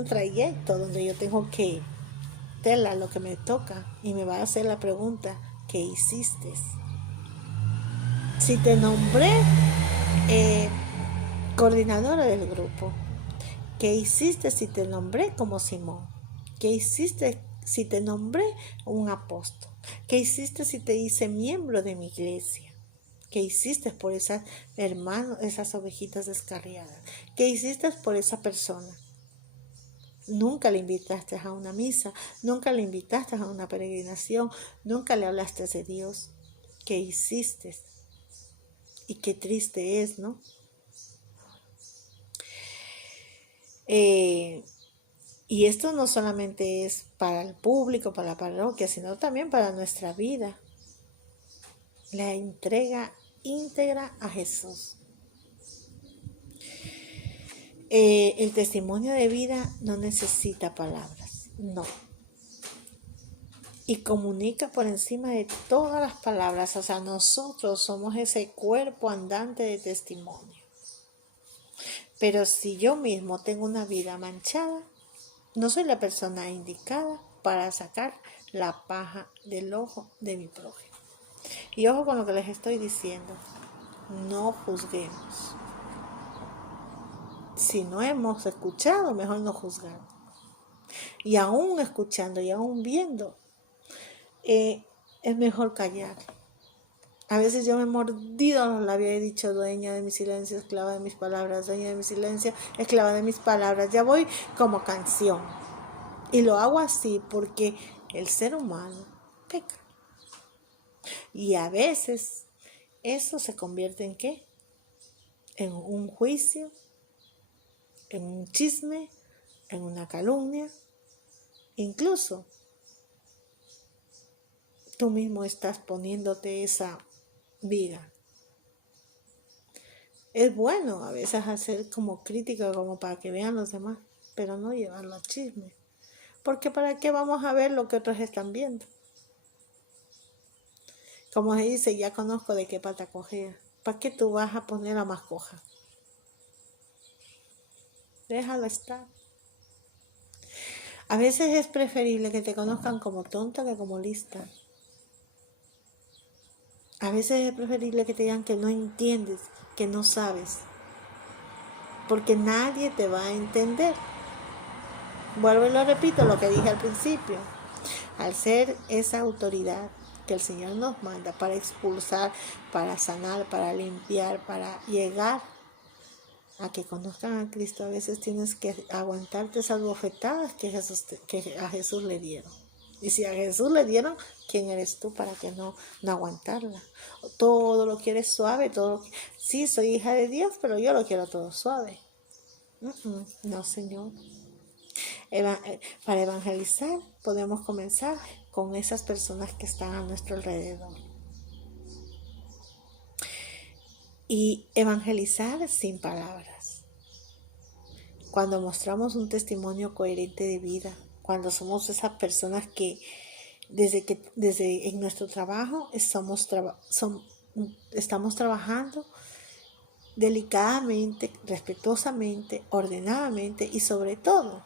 trayecto donde yo tengo que tener lo que me toca y me va a hacer la pregunta, ¿qué hiciste? Si te nombré coordinadora del grupo, ¿qué hiciste si te nombré como Simón? ¿Qué hiciste si te nombré un apóstol? ¿Qué hiciste si te hice miembro de mi iglesia? ¿Qué hiciste por esas hermanos, esas ovejitas descarriadas? ¿Qué hiciste por esa persona? Nunca le invitaste a una misa, nunca le invitaste a una peregrinación, nunca le hablaste de Dios. ¿Qué hiciste? Y qué triste es, ¿no? Y esto no solamente es para el público, para la parroquia, sino también para nuestra vida. La entrega íntegra a Jesús. El testimonio de vida no necesita palabras, no. Y comunica por encima de todas las palabras. O sea, nosotros somos ese cuerpo andante de testimonio. Pero si yo mismo tengo una vida manchada, no soy la persona indicada para sacar la paja del ojo de mi prójimo. Y ojo con lo que les estoy diciendo, no juzguemos. Si no hemos escuchado, mejor no juzgar. Y aún escuchando y aún viendo, es mejor callar. A veces yo me he mordido los labios y he dicho, dueña de mi silencio, esclava de mis palabras, dueña de mi silencio, esclava de mis palabras. Ya voy como canción. Y lo hago así porque el ser humano peca. Y a veces eso se convierte en ¿qué? En un juicio, en un chisme, en una calumnia. Incluso tú mismo estás poniéndote esa viga. Es bueno a veces hacer como crítica, como para que vean los demás, pero no llevarlo a chisme. Porque ¿para qué vamos a ver lo que otros están viendo? Como se dice, ya conozco de qué pata cojea. ¿Para qué tú vas a poner a más coja? Déjalo estar. A veces es preferible que te conozcan como tonta que como lista. A veces es preferible que te digan que no entiendes, que no sabes. Porque nadie te va a entender. Vuelvo y lo repito, lo que dije al principio. Al ser esa autoridad que el Señor nos manda para expulsar, para sanar, para limpiar, para llegar a que conozcan a Cristo, a veces tienes que aguantarte esas bofetadas que a Jesús le dieron. Y si a Jesús le dieron, ¿quién eres tú para que no aguantarla? Todo lo quieres suave, sí, soy hija de Dios, pero yo lo quiero todo suave. No, Señor. Para evangelizar podemos comenzar con esas personas que están a nuestro alrededor. Y evangelizar sin palabras. Cuando mostramos un testimonio coherente de vida, cuando somos esas personas que desde en nuestro trabajo estamos trabajando delicadamente, respetuosamente, ordenadamente y sobre todo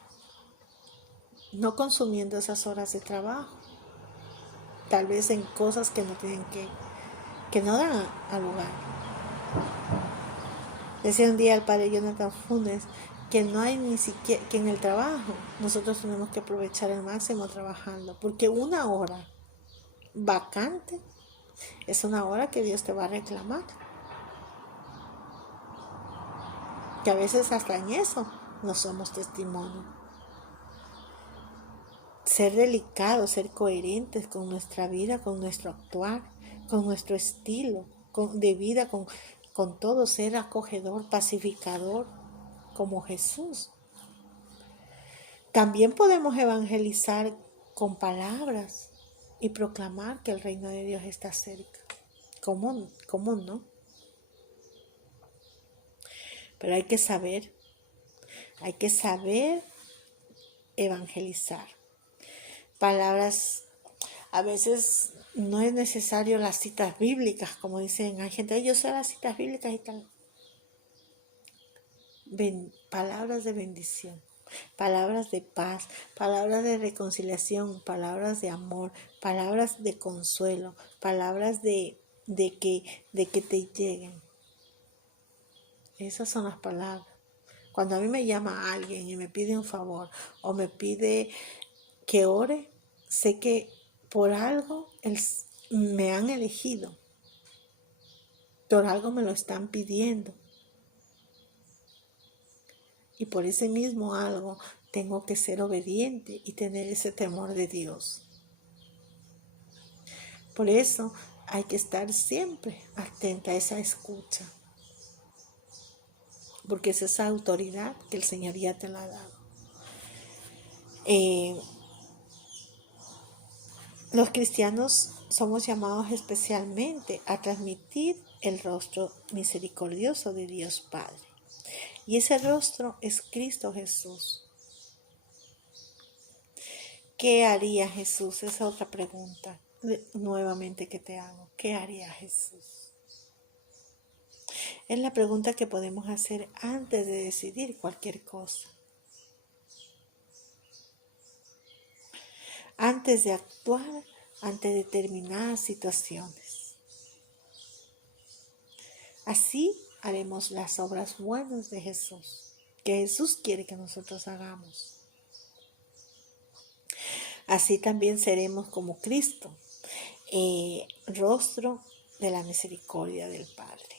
no consumiendo esas horas de trabajo, tal vez en cosas que no tienen que no dan a lugar. Decía un día el padre Jonathan Funes que no hay ni siquiera, que en el trabajo nosotros tenemos que aprovechar el máximo trabajando, porque una hora vacante es una hora que Dios te va a reclamar. Que a veces hasta en eso no somos testimonio. Ser delicados, ser coherentes con nuestra vida, con nuestro actuar, con nuestro estilo de vida, con todo, ser acogedor, pacificador, como Jesús. También podemos evangelizar con palabras y proclamar que el reino de Dios está cerca. ¿Cómo no? Pero hay que saber evangelizar. Palabras, a veces no es necesario las citas bíblicas, como dicen, hay gente, yo sé las citas bíblicas y tal. Palabras de bendición, palabras de paz, palabras de reconciliación, palabras de amor, palabras de consuelo, palabras de que te lleguen. Esas son las palabras. Cuando a mí me llama alguien y me pide un favor o me pide que ore, sé que por algo me han elegido. Por algo me lo están pidiendo. Y por ese mismo algo tengo que ser obediente y tener ese temor de Dios. Por eso hay que estar siempre atenta a esa escucha. Porque es esa autoridad que el Señor ya te la ha dado. Los cristianos somos llamados especialmente a transmitir el rostro misericordioso de Dios Padre. Y ese rostro es Cristo Jesús. ¿Qué haría Jesús? Esa es otra pregunta nuevamente que te hago. ¿Qué haría Jesús? Es la pregunta que podemos hacer antes de decidir cualquier cosa. Antes de actuar ante determinadas situaciones. Así haremos las obras buenas de Jesús, que Jesús quiere que nosotros hagamos. Así también seremos como Cristo, rostro de la misericordia del Padre.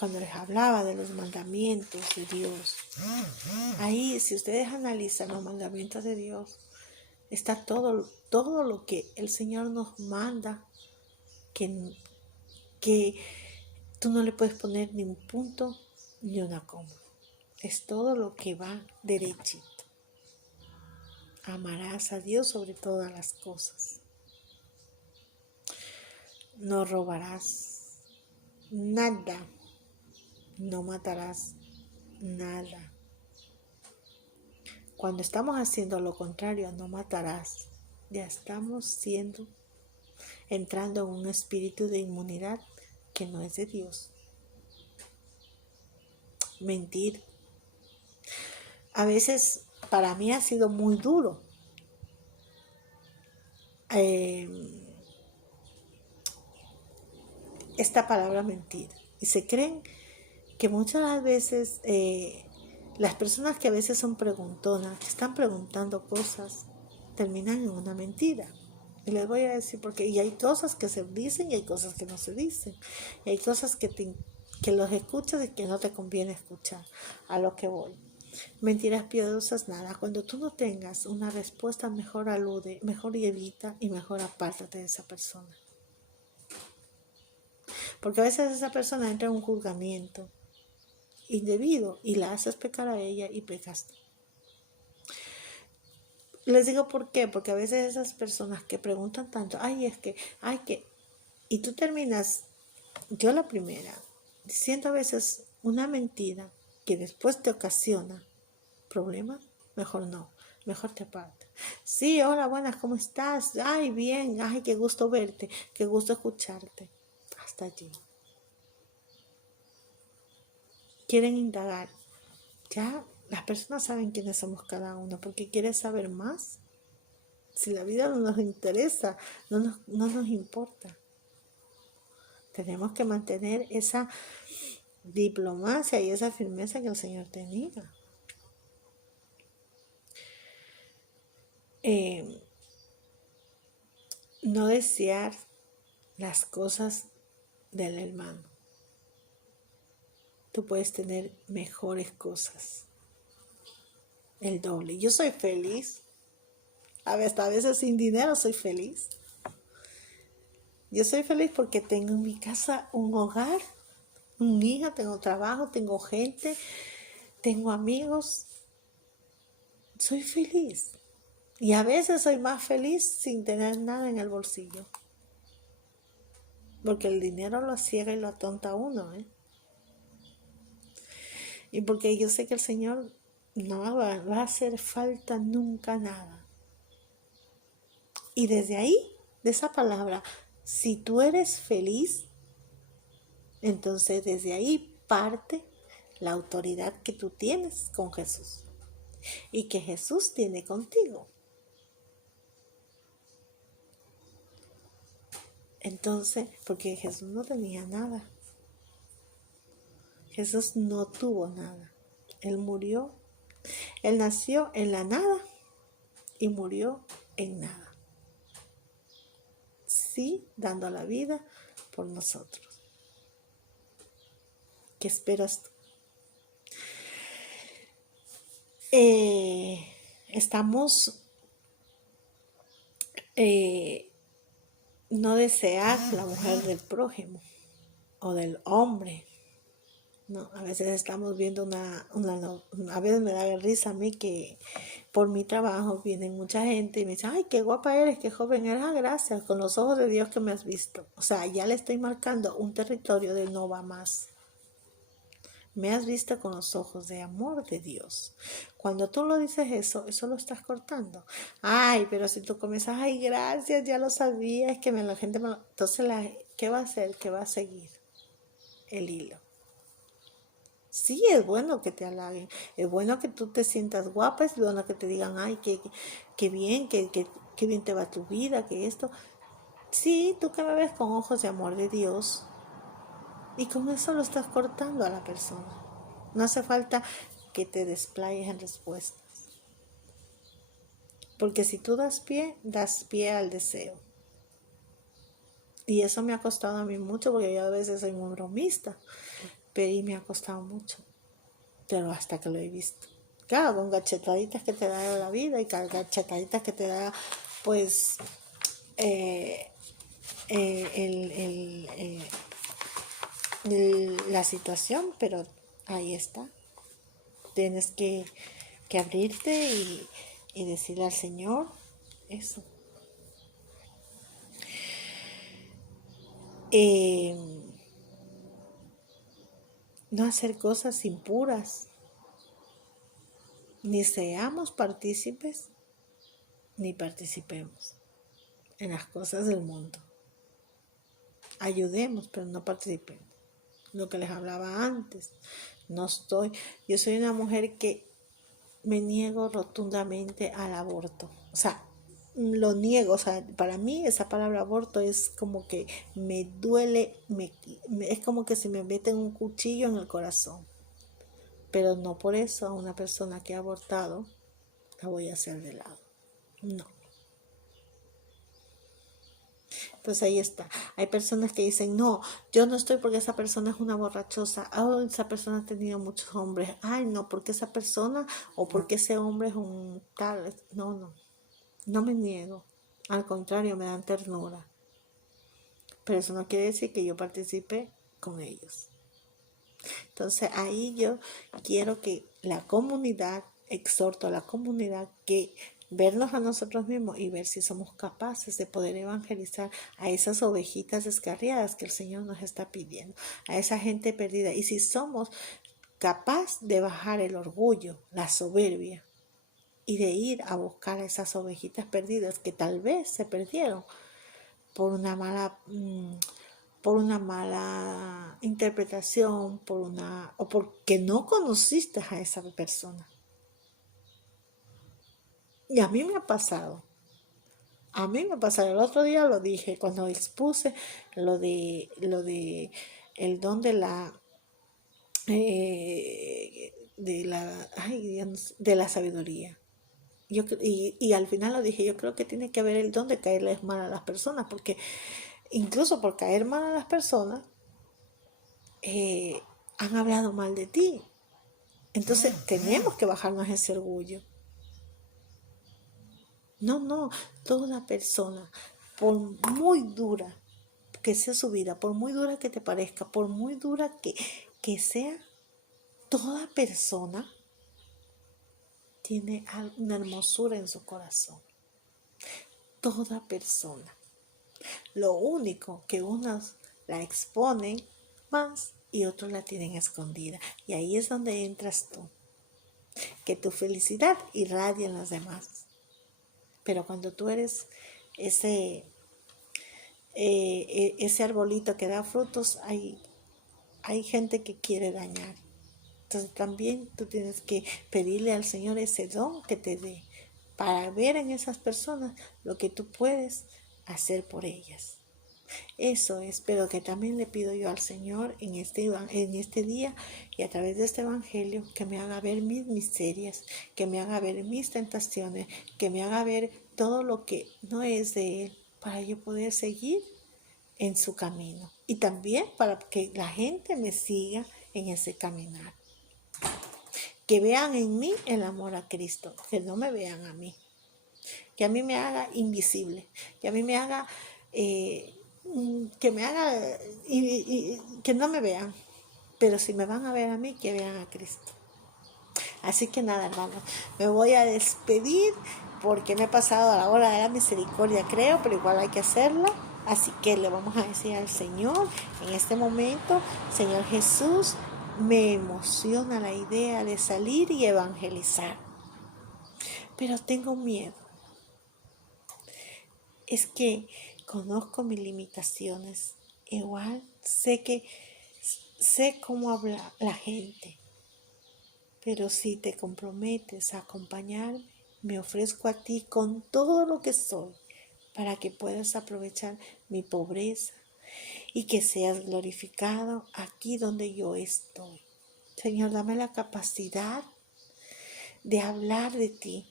Cuando les hablaba de los mandamientos de Dios, ahí si ustedes analizan los mandamientos de Dios, está todo lo que el Señor nos manda, que tú no le puedes poner ni un punto ni una coma. Es todo lo que va derechito. Amarás a Dios sobre todas las cosas. No robarás nada. No matarás nada. Cuando estamos haciendo lo contrario, no matarás, ya estamos entrando en un espíritu de inmunidad que no es de Dios. Mentir. A veces para mí ha sido muy duro. Esta palabra mentir. Y se creen que muchas veces las personas que a veces son preguntonas, que están preguntando cosas, terminan en una mentira. Y les voy a decir porque y hay cosas que se dicen y hay cosas que no se dicen. Y hay cosas que los escuchas y que no te conviene escuchar. A lo que voy. Mentiras piadosas, nada. Cuando tú no tengas una respuesta, mejor alude, mejor evita y mejor apártate de esa persona. Porque a veces esa persona entra en un juzgamiento indebido y la haces pecar a ella y pecaste. Les digo por qué, porque a veces esas personas que preguntan tanto, y tú terminas, yo la primera, diciendo a veces una mentira que después te ocasiona problemas, mejor no, mejor te aparta. Sí, hola, buenas, ¿cómo estás? Ay, bien, ay, qué gusto verte, qué gusto escucharte. Hasta allí. Quieren indagar. Ya las personas saben quiénes somos cada uno, porque quieren saber más. Si la vida no nos interesa, no nos importa. Tenemos que mantener esa diplomacia y esa firmeza que el Señor tenía. No desear las cosas del hermano. Tú puedes tener mejores cosas. El doble. Yo soy feliz. A veces sin dinero soy feliz. Yo soy feliz porque tengo en mi casa un hogar, un hijo, tengo trabajo, tengo gente, tengo amigos. Soy feliz. Y a veces soy más feliz sin tener nada en el bolsillo. Porque el dinero lo ciega y lo atonta a uno, ¿eh? Y porque yo sé que el Señor no va a hacer falta nunca nada. Y desde ahí, de esa palabra, si tú eres feliz, entonces desde ahí parte la autoridad que tú tienes con Jesús y que Jesús tiene contigo. Entonces, porque Jesús no tenía nada. Jesús no tuvo nada. Él murió. Él nació en la nada y murió en nada. Sí, dando la vida por nosotros. ¿Qué esperas tú? Estamos no desear la mujer del prójimo o del hombre. No, a veces estamos viendo a veces me da risa a mí que por mi trabajo viene mucha gente y me dice, ay, qué guapa eres, qué joven eres, gracias, con los ojos de Dios que me has visto. O sea, ya le estoy marcando un territorio de no va más. Me has visto con los ojos de amor de Dios. Cuando tú lo dices eso lo estás cortando. Ay, pero si tú comienzas, ay, gracias, ya lo sabía, es que la gente me lo... Entonces, ¿qué va a hacer? ¿Qué va a seguir? El hilo. Sí, es bueno que te halaguen, es bueno que tú te sientas guapa, es bueno que te digan, ay, qué bien, qué bien te va tu vida, que esto. Sí, tú que me ves con ojos de amor de Dios y con eso lo estás cortando a la persona. No hace falta que te desplayes en respuestas, porque si tú das pie al deseo. Y eso me ha costado a mí mucho, porque yo a veces soy muy bromista, pero y me ha costado mucho. Pero hasta que lo he visto. Claro, con gachetaditas que te da la vida y gachetaditas que te da, pues, eh, la situación, pero ahí está. Tienes que abrirte y decirle al Señor eso. No hacer cosas impuras. Ni seamos partícipes, ni participemos en las cosas del mundo. Ayudemos, pero no participemos. Lo que les hablaba antes. Yo soy una mujer que me niego rotundamente al aborto. O sea, lo niego. O sea, para mí esa palabra aborto es como que me duele, es como que se me mete un cuchillo en el corazón. Pero no por eso a una persona que ha abortado la voy a hacer de lado. No. Pues ahí está. Hay personas que dicen, no, yo no estoy porque esa persona es una borrachosa. Oh, esa persona ha tenido muchos hombres. Ay, no, porque esa persona o porque ese hombre es un tal. No, no me niego. Al contrario, me dan ternura. Pero eso no quiere decir que yo participe con ellos. Entonces ahí yo quiero que la comunidad, exhorto a la comunidad que vernos a nosotros mismos y ver si somos capaces de poder evangelizar a esas ovejitas descarriadas que el Señor nos está pidiendo, a esa gente perdida. Y si somos capaces de bajar el orgullo, la soberbia y de ir a buscar a esas ovejitas perdidas que tal vez se perdieron por una mala interpretación, o porque no conociste a esa persona. Y a mí me ha pasado. El otro día lo dije cuando expuse lo de el don de la sabiduría. Y al final lo dije, yo creo que tiene que haber el don de caerles mal a las personas, porque incluso por caer mal a las personas, han hablado mal de ti. Entonces tenemos que bajarnos ese orgullo. No, toda persona, por muy dura que sea su vida, por muy dura que te parezca, por muy dura que sea, toda persona tiene una hermosura en su corazón. Toda persona. Lo único que unos la exponen más y otros la tienen escondida. Y ahí es donde entras tú. Que tu felicidad irradie en los demás. Pero cuando tú eres ese arbolito que da frutos, hay gente que quiere dañar. Entonces también tú tienes que pedirle al Señor ese don que te dé para ver en esas personas lo que tú puedes hacer por ellas. Eso es, pero que también le pido yo al Señor en este día y a través de este evangelio que me haga ver mis miserias, que me haga ver mis tentaciones, que me haga ver todo lo que no es de Él para yo poder seguir en su camino y también para que la gente me siga en ese caminar. Que vean en mí el amor a Cristo, que no me vean a mí, que a mí me haga invisible, que a mí me haga, que me haga, que no me vean, pero si me van a ver a mí, que vean a Cristo. Así que nada, hermanos, me voy a despedir porque me he pasado a la hora de la misericordia, creo, pero igual hay que hacerlo. Así que le vamos a decir al Señor en este momento, Señor Jesús, me emociona la idea de salir y evangelizar, pero tengo miedo. Es que conozco mis limitaciones, igual sé cómo habla la gente, pero si te comprometes a acompañarme, me ofrezco a ti con todo lo que soy para que puedas aprovechar mi pobreza y que seas glorificado aquí donde yo estoy. Señor, dame la capacidad de hablar de ti,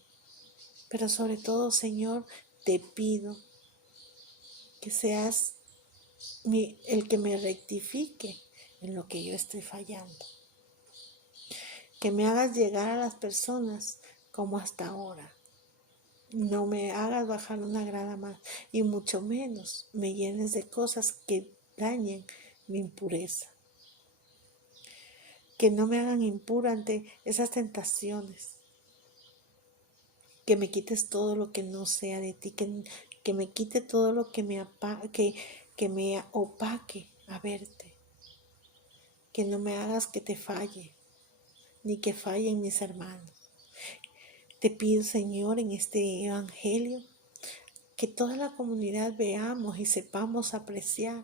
pero sobre todo, Señor, te pido que seas el que me rectifique en lo que yo estoy fallando. Que me hagas llegar a las personas como hasta ahora. No me hagas bajar una grada más y mucho menos me llenes de cosas que dañen mi impureza. Que no me hagan impura ante esas tentaciones. Que me quites todo lo que no sea de ti. Que me quite todo lo que me opaque a verte. Que no me hagas que te falle, ni que fallen mis hermanos. Te pido, Señor, en este evangelio, que toda la comunidad veamos y sepamos apreciar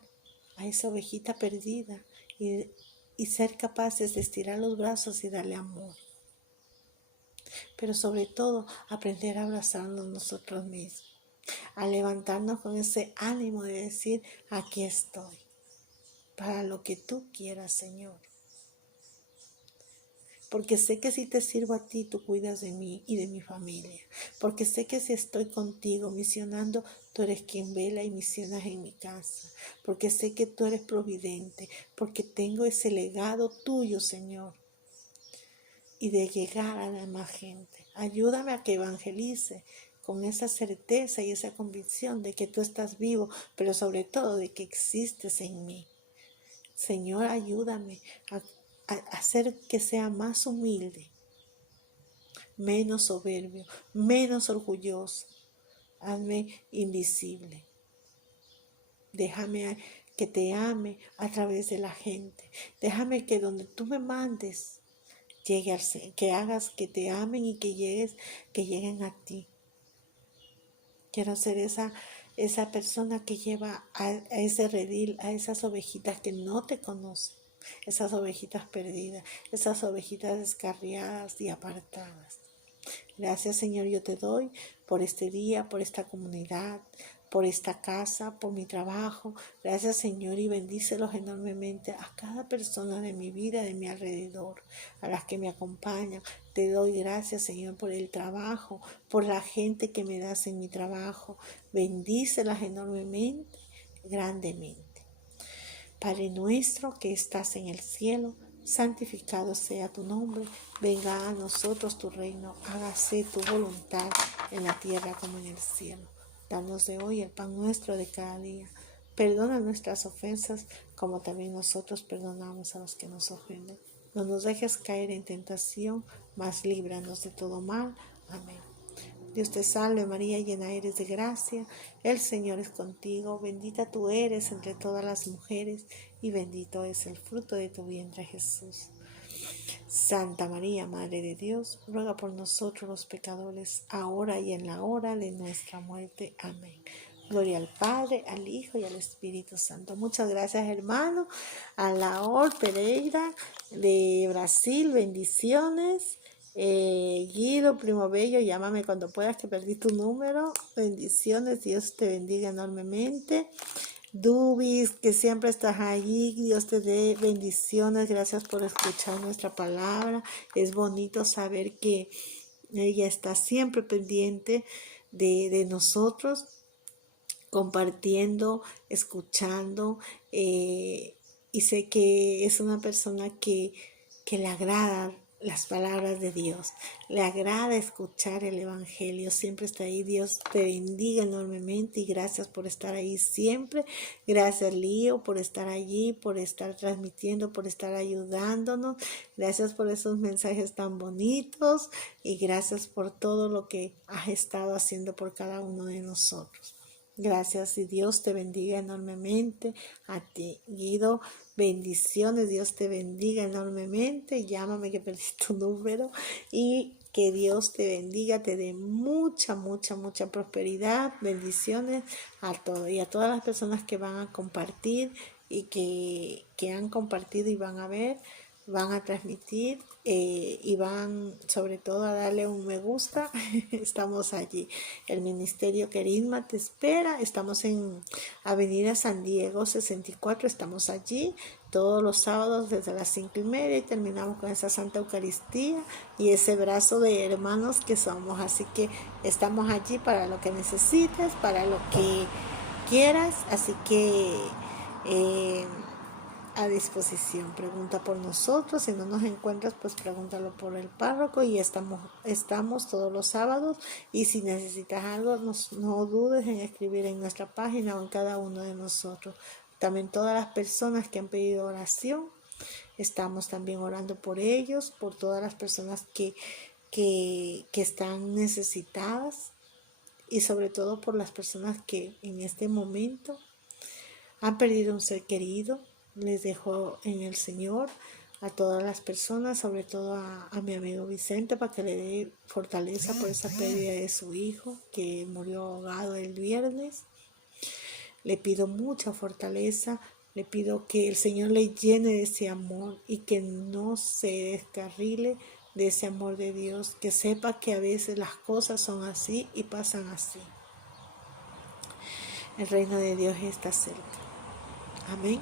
a esa ovejita perdida y ser capaces de estirar los brazos y darle amor. Pero sobre todo, aprender a abrazarnos nosotros mismos, a levantarnos con ese ánimo de decir, aquí estoy, para lo que tú quieras, Señor. Porque sé que si te sirvo a ti, tú cuidas de mí y de mi familia. Porque sé que si estoy contigo misionando, tú eres quien vela y misionas en mi casa. Porque sé que tú eres providente. Porque tengo ese legado tuyo, Señor. Y de llegar a la más gente. Ayúdame a que evangelice con esa certeza y esa convicción de que tú estás vivo, pero sobre todo de que existes en mí. Señor, ayúdame a hacer que sea más humilde, menos soberbio, menos orgulloso. Hazme invisible. Déjame que te ame a través de la gente. Déjame que donde tú me mandes, que hagas que te amen y que lleguen a ti. Quiero ser esa persona que lleva a ese redil, a esas ovejitas que no te conocen. Esas ovejitas perdidas, esas ovejitas descarriadas y apartadas. Gracias, Señor, yo te doy por este día, por esta comunidad, por esta casa, por mi trabajo. Gracias, Señor, y bendícelos enormemente a cada persona de mi vida, de mi alrededor, a las que me acompañan. Te doy gracias, Señor, por el trabajo, por la gente que me das en mi trabajo. Bendícelas enormemente, grandemente. Padre nuestro que estás en el cielo, santificado sea tu nombre, venga a nosotros tu reino, hágase tu voluntad en la tierra como en el cielo. Danos de hoy el pan nuestro de cada día. Perdona nuestras ofensas como también nosotros perdonamos a los que nos ofenden. No nos dejes caer en tentación, mas líbranos de todo mal. Amén. Dios te salve María, llena eres de gracia, el Señor es contigo, bendita tú eres entre todas las mujeres y bendito es el fruto de tu vientre Jesús. Santa María, Madre de Dios, ruega por nosotros los pecadores, ahora y en la hora de nuestra muerte. Amén. Gloria al Padre, al Hijo y al Espíritu Santo. Muchas gracias, hermano. A Laor Pereira de Brasil, bendiciones. Guido, primo bello, llámame cuando puedas, que perdí tu número. Bendiciones, Dios te bendiga enormemente. Dubis, que siempre estás allí, Dios te dé bendiciones, gracias por escuchar nuestra palabra. Es bonito saber que ella está siempre pendiente de nosotros. compartiendo, escuchando, y sé que es una persona que le agrada las palabras de Dios, le agrada escuchar el Evangelio, siempre está ahí. Dios te bendiga enormemente y gracias por estar ahí siempre. Gracias, Lío, por estar allí, por estar transmitiendo, por estar ayudándonos. Gracias por esos mensajes tan bonitos y gracias por todo lo que has estado haciendo por cada uno de nosotros. Gracias y Dios te bendiga enormemente. A ti, Guido, bendiciones. Dios te bendiga enormemente. Llámame que perdí tu número y que Dios te bendiga, te dé mucha, mucha, mucha prosperidad. Bendiciones a todos y a todas las personas que van a compartir y que han compartido y van a ver, van a transmitir, y van sobre todo a darle un me gusta. Estamos allí. El Ministerio Querisma te espera. Estamos en Avenida San Diego 64. Estamos allí todos los sábados desde las 5:30 y terminamos con esa Santa Eucaristía y ese brazo de hermanos que somos. Así que estamos allí para lo que necesites, para lo que quieras. Así que a disposición. Pregunta por nosotros. Si no nos encuentras, pues pregúntalo por el párroco y estamos todos los sábados. Y si necesitas algo, no dudes en escribir en nuestra página o en cada uno de nosotros. También todas las personas que han pedido oración, estamos también orando por ellos, por todas las personas que están necesitadas y sobre todo por las personas que en este momento han perdido un ser querido. Les dejo en el Señor a todas las personas, sobre todo a mi amigo Vicente, para que le dé fortaleza por esa pérdida de su hijo que murió ahogado el viernes. Le pido mucha fortaleza, le pido que el Señor le llene de ese amor y que no se descarrile de ese amor de Dios, que sepa que a veces las cosas son así y pasan así. El reino de Dios está cerca. Amén.